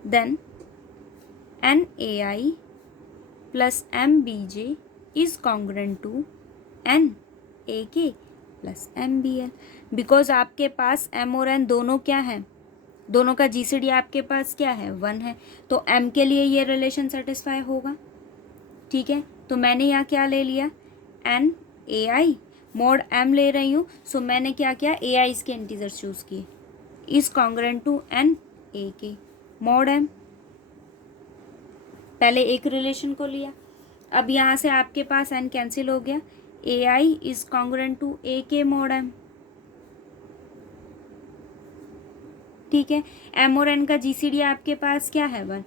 Then n a i plus m b j is congruent to n a k plus m b l, because आपके पास एम और एन दोनों क्या हैं दोनों का जीसीडी आपके पास क्या है 1 है, तो m के लिए ये रिलेशन सेटिस्फाई होगा। ठीक है, तो मैंने यहाँ क्या ले लिया n ai मॉड m ले रही हूँ, सो मैंने क्या किया ai इसके इंटीजर्स चूज किए, is congruent to n a k mod m। पहले एक रिलेशन को लिया, अब यहाँ से आपके पास n कैंसिल हो गया, ai is congruent to a k mod m। ठीक है, m और n का जीसीडी आपके पास क्या है 1,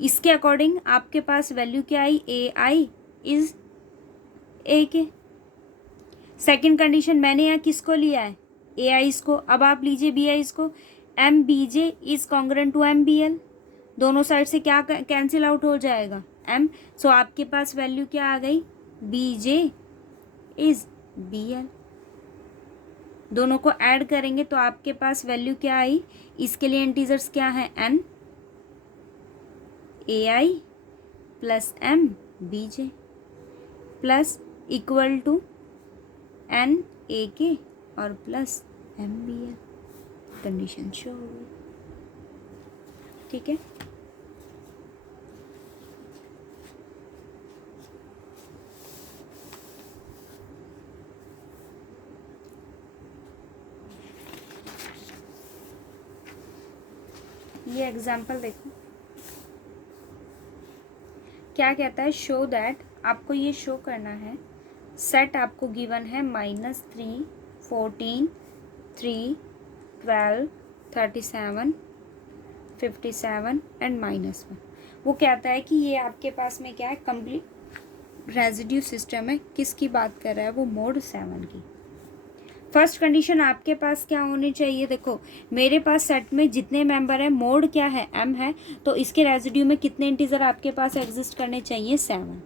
इसके अकॉर्डिंग आपके पास वैल्यू क्या आई ai इज a के। सेकंड कंडीशन मैंने यहाँ किसको लिया है ai को, अब आप लीजिए bi को, m bj is congruent to m bl, दोनों साइड से क्या कैंसिल आउट हो जाएगा m, सो आपके पास वैल्यू क्या आ गई bj इज bl। दोनों को ऐड करेंगे तो आपके पास वैल्यू क्या आई, इसके लिए इंटीजर्स क्या है n ai plus m bj plus equal to n a k और plus m bl। Condition show. ठीक है, ये एग्जाम्पल देखो क्या कहता है, शो दैट, आपको ये शो करना है सेट आपको गिवन है -3 14 3 12 37 57 एंड -1। वो कहता है कि ये आपके पास में क्या है कंप्लीट रेजिड्यू सिस्टम है, किसकी बात कर रहा है वो मोड 7 की। फर्स्ट कंडीशन आपके पास क्या होनी चाहिए, देखो मेरे पास सेट में जितने मेंबर हैं मोड क्या है m है, तो इसके रेजिड्यू में कितने इंटीजर आपके पास एग्जिस्ट करने चाहिए 7।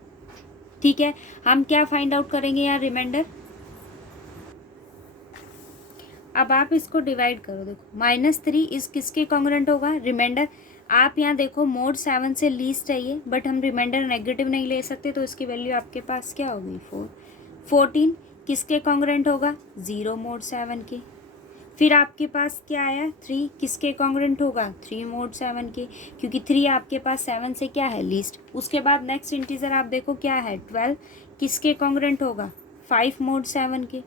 ठीक है, हम क्या फाइंड आउट करेंगे यहाँ रिमाइंडर। अब आप इसको डिवाइड करो, देखो -3 इस किसके कॉन्ग्रेंट होगा रिमाइंडर। आप यहाँ देखो मोड 7 से लीस्ट चाहिए, बट हम रिमाइंडर नेगेटिव नहीं ले सकते, तो इसकी वैल्यू आपके पास क्या होगी 4। 14 किसके कॉन्ग्रेंट होगा 0 मोड 7 के। फिर आपके पास क्या आया 3 किसके कॉन्ग्रेंट होगा 3 मोड 7 के, क्योंकि 3 आपके पास 7 से क्या है लीस्ट। उसके बाद नेक्स्ट इंटीजर आप देखो क्या है 12 किसके कॉन्ग्रेंट होगा 5 मोड 7 के।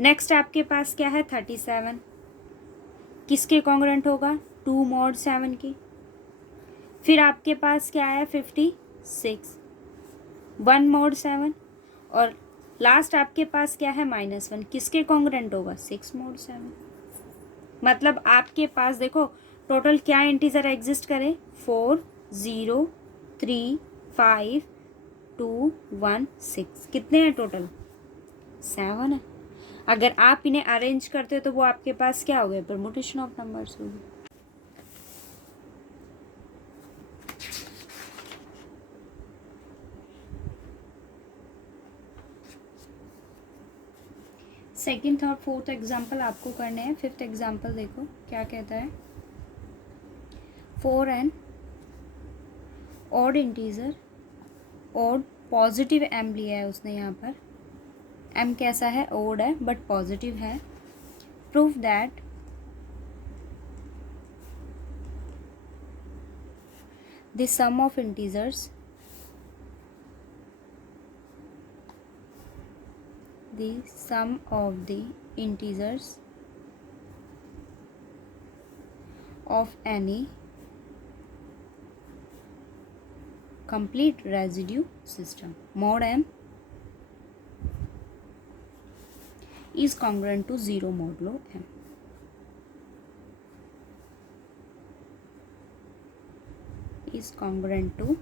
नेक्स्ट आपके पास क्या है 37 किसके कॉन्ग्रेंट होगा 2 मोड 7 के। फिर आपके पास क्या है 56 1 मोड 7, और लास्ट आपके पास क्या है -1 किसके कॉन्ग्रेंट होगा 6 मोड 7। मतलब आपके पास देखो टोटल क्या इंटीजर एग्जिस्ट करे 4 0 3 5 2 1 6, कितने हैं टोटल 7 है। अगर आप इन्हें अरेंज करते हो तो वो आपके पास क्या हो गए परमुटेशन ऑफ नंबर्स होगी। सेकेंड थर्ड फोर्थ एग्जाम्पल आपको करने हैं। फिफ्थ एग्जाम्पल देखो क्या कहता है 4 n odd integer, odd positive m लिया है उसने यहाँ पर, m कैसा है ऑड है बट पॉजिटिव है। Proof that the sum of integers, the sum of the integers of any complete residue system mod m is congruent to 0 modulo m। is congruent to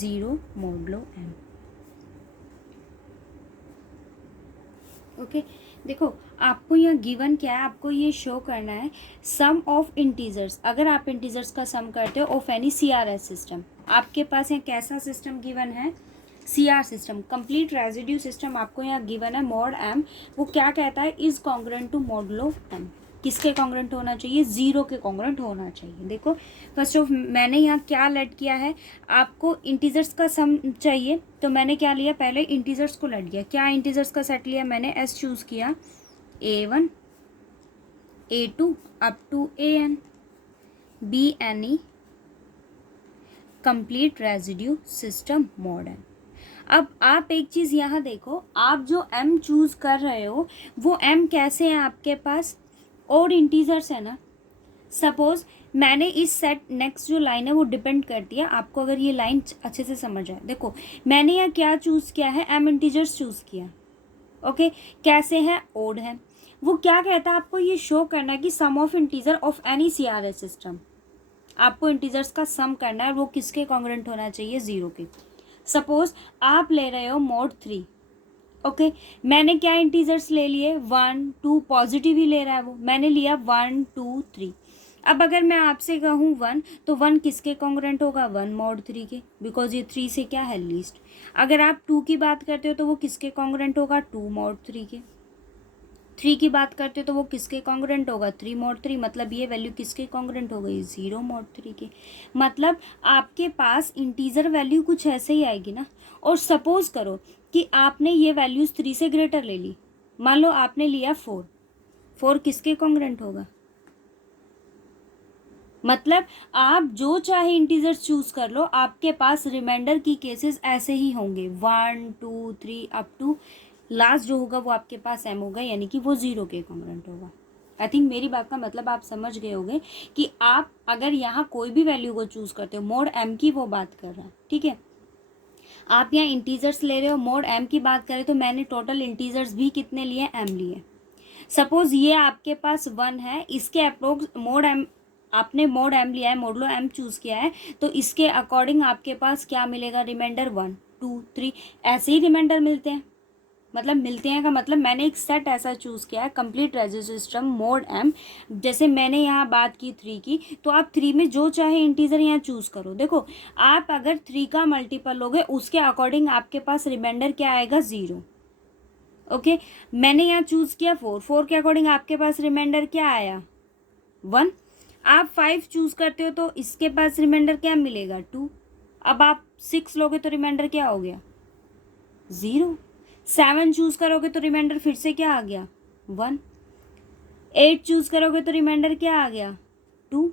0 modulo m। Okay देखो आपको यहाँ given क्या है, आपको ये show करना है सम of integers. अगर आप इंटीजर्स का सम करते हो ऑफ एनी CRS सिस्टम, आपके पास यहाँ कैसा सिस्टम गिवन है CR system, complete residue system आपको यहाँ गिवन है मॉड m। वो क्या कहता है is congruent to modulo m, किसके कॉन्ग्रुएंट होना चाहिए 0 के कॉन्ग्रुएंट होना चाहिए। देखो फर्स्ट ऑफ मैंने यहाँ क्या लेट किया है, आपको इंटीजर्स का सम चाहिए तो मैंने क्या लिया पहले इंटीजर्स को लेट किया। क्या इंटीजर्स का सेट लिया मैंने, s चूज़ किया a1 A2 up to AN, be any complete residue system mod m। अब आप एक चीज़ यहाँ देखो, आप जो m चूज़ कर रहे हो वो m कैसे हैं आपके पास, और इंटीजर्स है ना। सपोज मैंने इस सेट, नेक्स्ट जो लाइन है वो डिपेंड करती है आपको, अगर ये लाइन अच्छे से समझ आए। देखो मैंने यहाँ क्या चूज़ किया है, m इंटीजर्स चूज़ किया। ओके कैसे है, ओड है। वो क्या कहता है, आपको ये शो करना है कि sum of integer of any CRS system, आपको इंटीजर्स का सम करना है, वो किसके कॉन्ग्रुएंट होना चाहिए, 0 के। सपोज आप ले रहे हो mod 3, ओके मैंने क्या इंटीजर्स ले लिए, 1 2, पॉजिटिव ही ले रहा है वो, मैंने लिया 1 2 3। अब अगर मैं आपसे कहूँ 1, तो 1 किसके कॉन्ग्रुएंट होगा, 1 mod 3 के, बिकॉज ये 3 से क्या है, लीस्ट। अगर आप 2 की बात करते हो तो वो किसके कॉन्ग्रुएंट होगा, 2 mod 3 के। 3 की बात करते हो तो वो किसके कॉन्ग्रुएंट होगा, 3 mod 3, मतलब ये वैल्यू किसके कॉन्ग्रुएंट हो गई, 0 mod 3 के। मतलब आपके पास इंटीजर वैल्यू कुछ ऐसे ही आएगी ना। और सपोज करो कि आपने ये वैल्यूज़ 3 से ग्रेटर ले ली, मान लो आपने लिया 4, 4 किसके कॉन्ग्रुएंट होगा। मतलब आप जो चाहे इंटीजर्स चूज़ कर लो, आपके पास रिमाइंडर की केसेस ऐसे ही होंगे, 1 2 3 अप टू लास्ट जो होगा वो आपके पास m होगा, यानी कि वो 0 के कॉन्ग्रुएंट होगा। आई थिंक मेरी बात का मतलब आप समझ गए होंगे कि आप अगर यहाँ कोई भी वैल्यू को चूज़ करते हो, मोड m की वो बात कर रहा है, ठीक है। आप यहाँ इंटीजर्स ले रहे हो, मोड m की बात करें तो मैंने टोटल इंटीजर्स भी कितने लिए, m लिए। सपोज ये आपके पास 1 है, इसके अप्रोक्स मोड m, आपने मोड m लिया है, मोडलो m चूज़ किया है, तो इसके अकॉर्डिंग आपके पास क्या मिलेगा, रिमाइंडर 1 2 3, ऐसे ही रिमाइंडर मिलते हैं। मतलब मिलते हैं का मतलब मैंने एक सेट ऐसा चूज़ किया है, complete residue system mode m। जैसे मैंने यहाँ बात की 3 की, तो आप 3 में जो चाहे इंटीजर यहाँ चूज़ करो। देखो आप अगर 3 का मल्टीपल लोगे उसके अकॉर्डिंग आपके पास रिमाइंडर क्या आएगा, 0। ओके मैंने यहाँ चूज़ किया 4, 4 के अकॉर्डिंग आपके पास रिमाइंडर क्या आया, 1। आप 5 चूज़ करते हो तो इसके पास रिमाइंडर क्या मिलेगा, 2। अब आप 6 लोगे तो रिमाइंडर क्या हो गया, 0। 7 चूज़ करोगे तो रिमाइंडर फिर से क्या आ गया, 1। 8 चूज़ करोगे तो रिमाइंडर क्या आ गया, 2।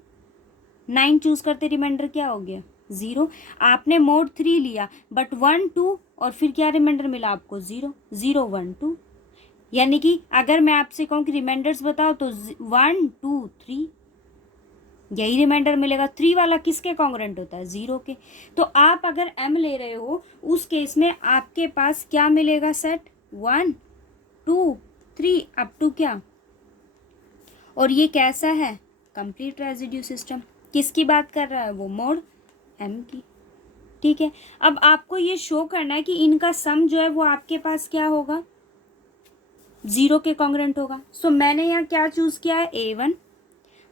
9 चूज़ करते रिमाइंडर क्या हो गया, 0। आपने मोड 3 लिया बट 1 2 और फिर क्या रिमाइंडर मिला आपको, 0 0 1 2। यानी कि अगर मैं आपसे कहूँ कि रिमाइंडर्स बताओ तो 1 2 3, यही रिमाइंडर मिलेगा। 3 वाला किसके कॉन्ग्रुएंट होता है, 0 के। तो आप अगर m ले रहे हो उस केस में आपके पास क्या मिलेगा, सेट 1 2 3 अप टू क्या, और ये कैसा है, कंप्लीट रेजिड्यू सिस्टम। किसकी बात कर रहा है वो, मोड m की, ठीक है। अब आपको ये शो करना है कि इनका सम जो है वो आपके पास क्या होगा, 0 के कॉन्ग्रुएंट होगा। सो मैंने यहाँ क्या चूज़ किया है, A1।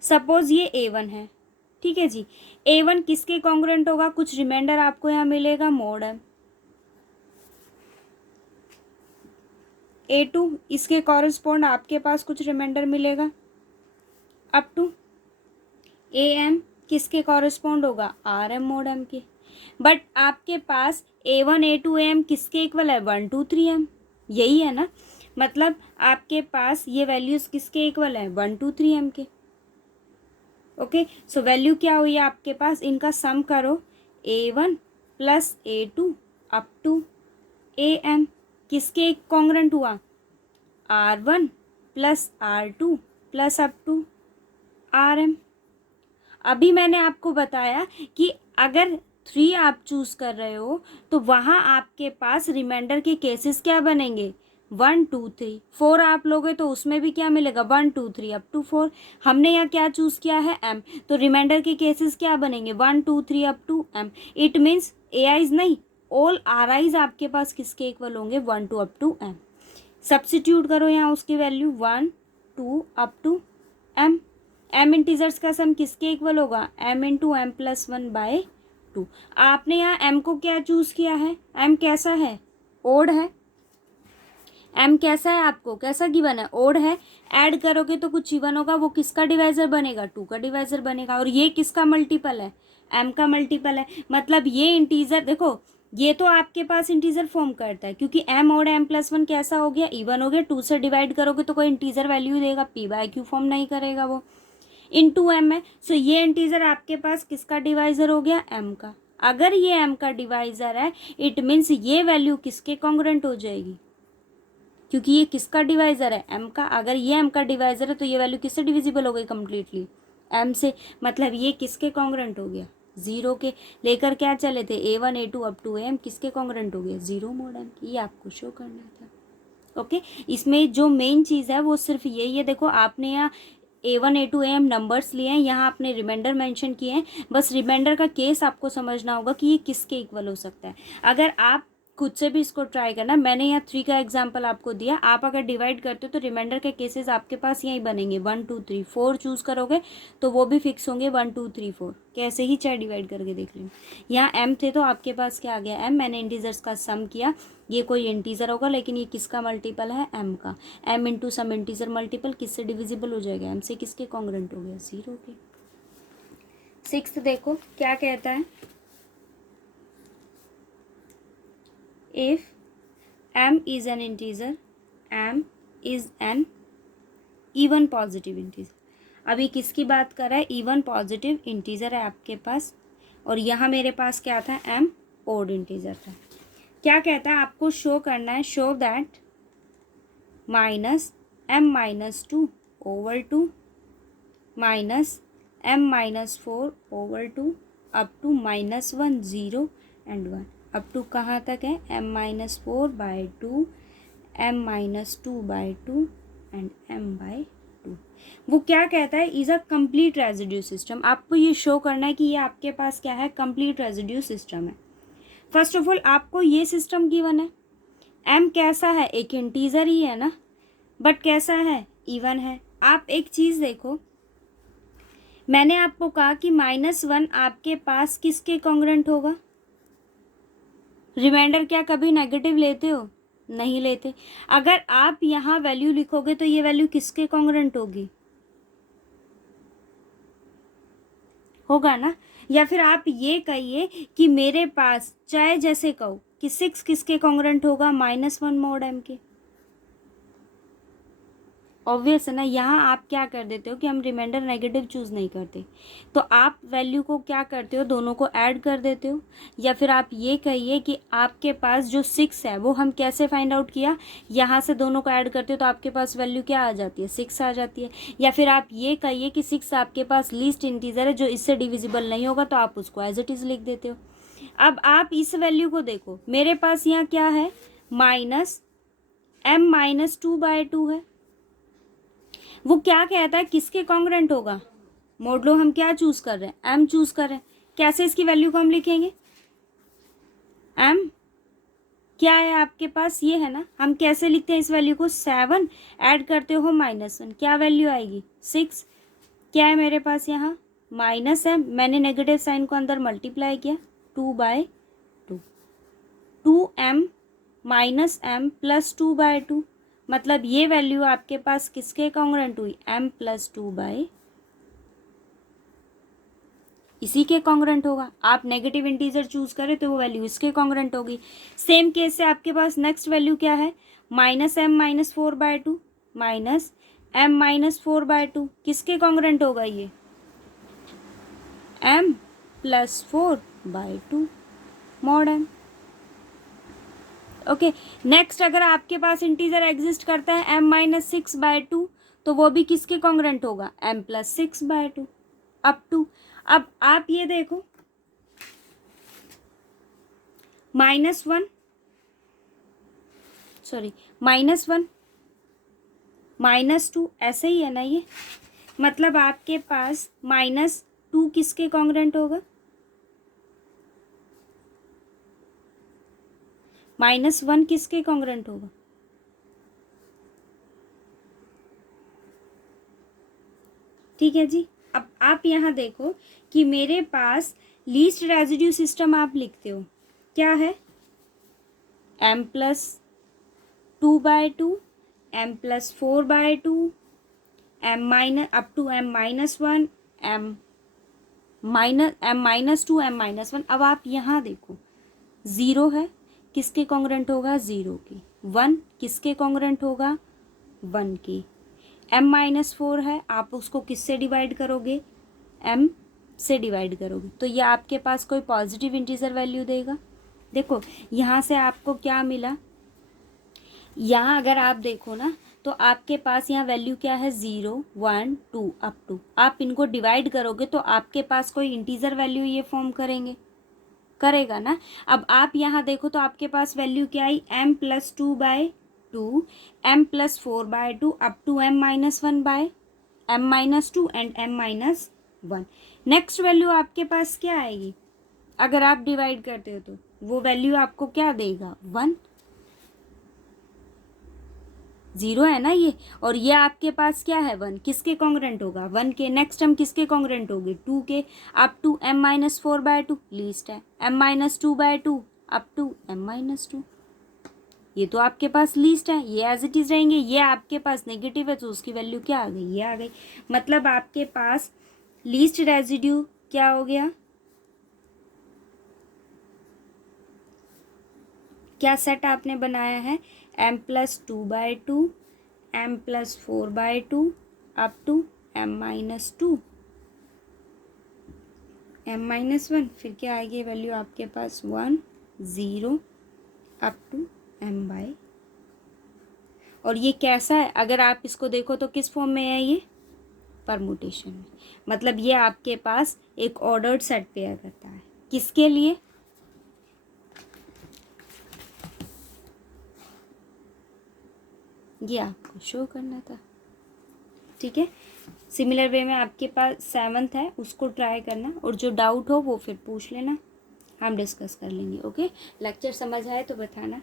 सपोज ये A1 है, ठीक है जी। A1 किसके कॉन्ग्रुएंट होगा, कुछ रिमाइंडर आपको यहाँ मिलेगा, मोड m। A2 इसके कॉरेस्पॉन्ड आपके पास कुछ रिमाइंडर मिलेगा अप टू AM, किसके कॉरेस्पॉन्ड होगा, RM मोड m के। बट आपके पास A1 A2 AM किसके इक्वल है, 1 2 3 m, यही है ना। मतलब आपके पास ये वैल्यूज़ किसके इक्वल है, 1 2 3 m के। ओके सो वैल्यू क्या हुई है आपके पास, इनका सम करो, A1 plus A2 up to AM, किसके कॉन्ग्रुएंट हुआ, R1 plus R2 plus up to RM। अभी मैंने आपको बताया कि अगर 3 आप चूज़ कर रहे हो तो वहाँ आपके पास रिमाइंडर के केसेस क्या बनेंगे, 1 2 3। 4 आप लोगे तो उसमें भी क्या मिलेगा, 1 2 3 अप टू 4। हमने यहाँ क्या चूज़ किया है, m, तो रिमाइंडर के केसेस क्या बनेंगे, 1 2 3 up to m। It means AIs नहीं, ऑल RIs आपके पास किसके इक्वल होंगे, 1 2 अप टू m। सब्सिट्यूट करो यहाँ उसकी value, 1 2 up to m। m integers का सम किसके इक्वल होगा, m into m plus 1 by 2। आपने यहाँ m को क्या चूज़ किया है, m कैसा है, ओड है। m कैसा है, आपको कैसा गिवन है, ओड है। ऐड करोगे तो कुछ इवन होगा, वो किसका डिवाइजर बनेगा, 2 का डिवाइजर बनेगा। और ये किसका मल्टीपल है, m का मल्टीपल है। मतलब ये इंटीजर देखो ये तो आपके पास इंटीजर फॉर्म करता है, क्योंकि m और m+1 कैसा हो गया, इवन हो गया। 2 से डिवाइड करोगे तो कोई इंटीजर वैल्यू देगा, p/q फॉर्म नहीं करेगा वो, इनटू m है। सो ये इंटीजर आपके पास किसका डिवाइजर हो गया, m का। अगर ये m का डिवाइजर है, इट मीन्स ये वैल्यू किसके कॉन्ग्रुएंट हो जाएगी, क्योंकि ये किसका डिवाइजर है, m का। अगर ये m का डिवाइजर है तो ये वैल्यू किससे डिविजिबल हो गई कम्प्लीटली, m से। मतलब ये किसके कॉन्ग्रुएंट हो गया, 0 के। लेकर क्या चले थे, a1 a2 up to am, किसके कॉन्ग्रुएंट हो गया, 0 mod m। ये आपको शो करना था। ओके, इसमें जो मेन चीज़ है वो सिर्फ यही है। देखो आपने यहाँ a1 a2 am नंबर्स लिए हैं, यहाँ आपने रिमाइंडर मेंशन किए हैं। बस रिमाइंडर का केस आपको समझना होगा कि ये किसके इक्वल हो सकता है। अगर आप खुद से भी इसको ट्राई करना, मैंने यहाँ 3 का एग्जांपल आपको दिया। आप अगर डिवाइड करते हो तो रिमाइंडर के केसेस आपके पास यही बनेंगे, 1 2 3 4 चूज़ करोगे तो वो भी फिक्स होंगे 1 2 3 4, कैसे ही चाहे डिवाइड करके देख लें। यहाँ m थे तो आपके पास क्या आ गया, m। मैंने इंटीजर्स का सम किया, ये कोई इंटीजर होगा लेकिन ये किसका मल्टीपल है, m का। m into sum integer multiple किससे डिविजिबल हो जाएगा, m से। किसके कॉन्ग्रुएंट हो गया, 0 के। 6th देखो क्या कहता है, if m is an integer, m is an even positive integer। अभी किसकी बात कर रहा है, इवन पॉजिटिव इंटीजर है आपके पास, और यहाँ मेरे पास क्या था, m ओड इंटीजर था। क्या कहता है, आपको शो करना है, show that -m-2 over 2 -m-4 over 2 up to -1 0 and 1। Up to कहाँ तक है, m-4/2 m-2/2 एंड m/2। वो क्या कहता है, is a complete residue system. आपको ये शो करना है कि ये आपके पास क्या है, कंप्लीट रेजिड्यू सिस्टम है। फर्स्ट ऑफ ऑल आपको ये सिस्टम गिवन है, m कैसा है, एक इंटीजर ही है ना, बट कैसा है, इवन है। आप एक चीज़ देखो, मैंने आपको कहा कि -1 आपके पास किसके कॉन्ग्रुएंट होगा। रिमाइंडर क्या कभी नेगेटिव लेते हो, नहीं लेते। अगर आप यहाँ वैल्यू लिखोगे तो ये वैल्यू किसके कॉन्ग्रुएंट होगी, होगा ना। या फिर आप ये कहिए कि मेरे पास, चाहे जैसे कहो कि 6 किसके कॉन्ग्रुएंट होगा, -1 mod m के। ऑब्वियस है ना। यहाँ आप क्या कर देते हो कि हम रिमाइंडर नेगेटिव चूज़ नहीं करते, तो आप वैल्यू को क्या करते हो, दोनों को ऐड कर देते हो। या फिर आप ये कहिए कि आपके पास जो 6 है वो हम कैसे फाइंड आउट किया, यहाँ से दोनों को ऐड करते हो तो आपके पास वैल्यू क्या आ जाती है, 6 आ जाती है। या फिर आप ये कहिए कि 6 आपके पास लीस्ट इंटीजर है जो इससे डिविजिबल नहीं होगा, तो आप उसको एज इट इज़ लिख देते हो। अब आप इस वैल्यू को देखो, मेरे पास यहाँ क्या है, -m-2/2 है। वो क्या कहता है, किसके कॉन्ग्रुएंट होगा, मोडलो हम क्या चूज़ कर रहे हैं, m चूज़ कर रहे हैं। कैसे इसकी वैल्यू को हम लिखेंगे, m क्या है आपके पास, ये है ना। हम कैसे लिखते हैं इस वैल्यू को, 7 ऐड करते हो -1, क्या वैल्यू आएगी, 6। क्या है मेरे पास यहाँ, -m, मैंने नेगेटिव साइन को अंदर मल्टीप्लाई किया, 2/2, 2m -m + 2/2। मतलब ये वैल्यू आपके पास किसके कॉन्ग्रुएंट हुई, m+2/, इसी के कॉन्ग्रुएंट होगा। आप नेगेटिव इंटीजर चूज करें तो वो वैल्यू इसके कॉन्ग्रुएंट होगी। सेम केस से आपके पास नेक्स्ट वैल्यू क्या है, -m-4/2 -m-4/2 किसके कॉन्ग्रुएंट होगा, ये m+4/2 mod m। Okay, next अगर आपके पास इंटीजर एग्जिस्ट करता है m-6/2, तो वो भी किसके कॉन्ग्रुएंट होगा, m+6/2 अप टू। अब आप ये देखो, -1 सॉरी -1 -2 ऐसे ही है ना ये। मतलब आपके पास -2 किसके कॉन्ग्रुएंट होगा, -1 किसके कॉन्ग्रुएंट होगा, ठीक है जी। अब आप यहाँ देखो कि मेरे पास लीस्ट रेजिड्यू सिस्टम आप लिखते हो, क्या है, m+2/2 m+4/2 m- up to m-1 m-2 m-1। अब आप यहाँ देखो ज़ीरो है, किसके कॉन्ग्रेंट होगा, ज़ीरो की। वन किसके कॉन्ग्रेंट होगा, वन की। m-4 है, आप उसको किससे डिवाइड करोगे, m से डिवाइड करोगे, तो ये आपके पास कोई पॉजिटिव इंटीजर वैल्यू देगा। देखो यहाँ से आपको क्या मिला, यहाँ अगर आप देखो ना तो आपके पास यहाँ वैल्यू क्या है, 0 1 2 अप टू। आप इनको डिवाइड करोगे तो आपके पास कोई इंटीजर वैल्यू ये फॉर्म करेगा ना। अब आप यहाँ देखो तो आपके पास वैल्यू क्या आई, m+2/2, m+4/2 up to m-1/m-2 and m-1। Next value आपके पास क्या आएगी, अगर आप डिवाइड करते हो तो वो वैल्यू आपको क्या देगा, 1। ज़ीरो है ना ये, और ये आपके पास क्या है, 1 किसके कॉन्ग्रेंट होगा, 1 के। नेक्स्ट हम किसके कॉन्ग्रेंट होगी, 2 के। अप टू m-4/2 लीस्ट है, m-2/2 अप टू m-2, ये तो आपके पास लीस्ट है, ये एज इट इज़ रहेंगे। ये आपके पास नेगेटिव है तो उसकी वैल्यू क्या आ गई, ये आ गई। मतलब आपके पास लीस्ट रेजिड्यू क्या हो गया, क्या सेट आपने बनाया है, m+2/2, m+4/2 up to m-2, m-1, फिर क्या आएगी वैल्यू आपके पास, 1 0 अप टू m/। और ये कैसा है, अगर आप इसको देखो तो किस फॉर्म में है, ये परमुटेशन में। मतलब ये आपके पास एक ऑर्डर्ड सेट पेयर करता है, किसके लिए, ये आपको शो करना था, ठीक है। सिमिलर वे में आपके पास 7th है, उसको ट्राई करना, और जो डाउट हो वो फिर पूछ लेना, हम डिस्कस कर लेंगे। ओके, लेक्चर समझ आए तो बताना।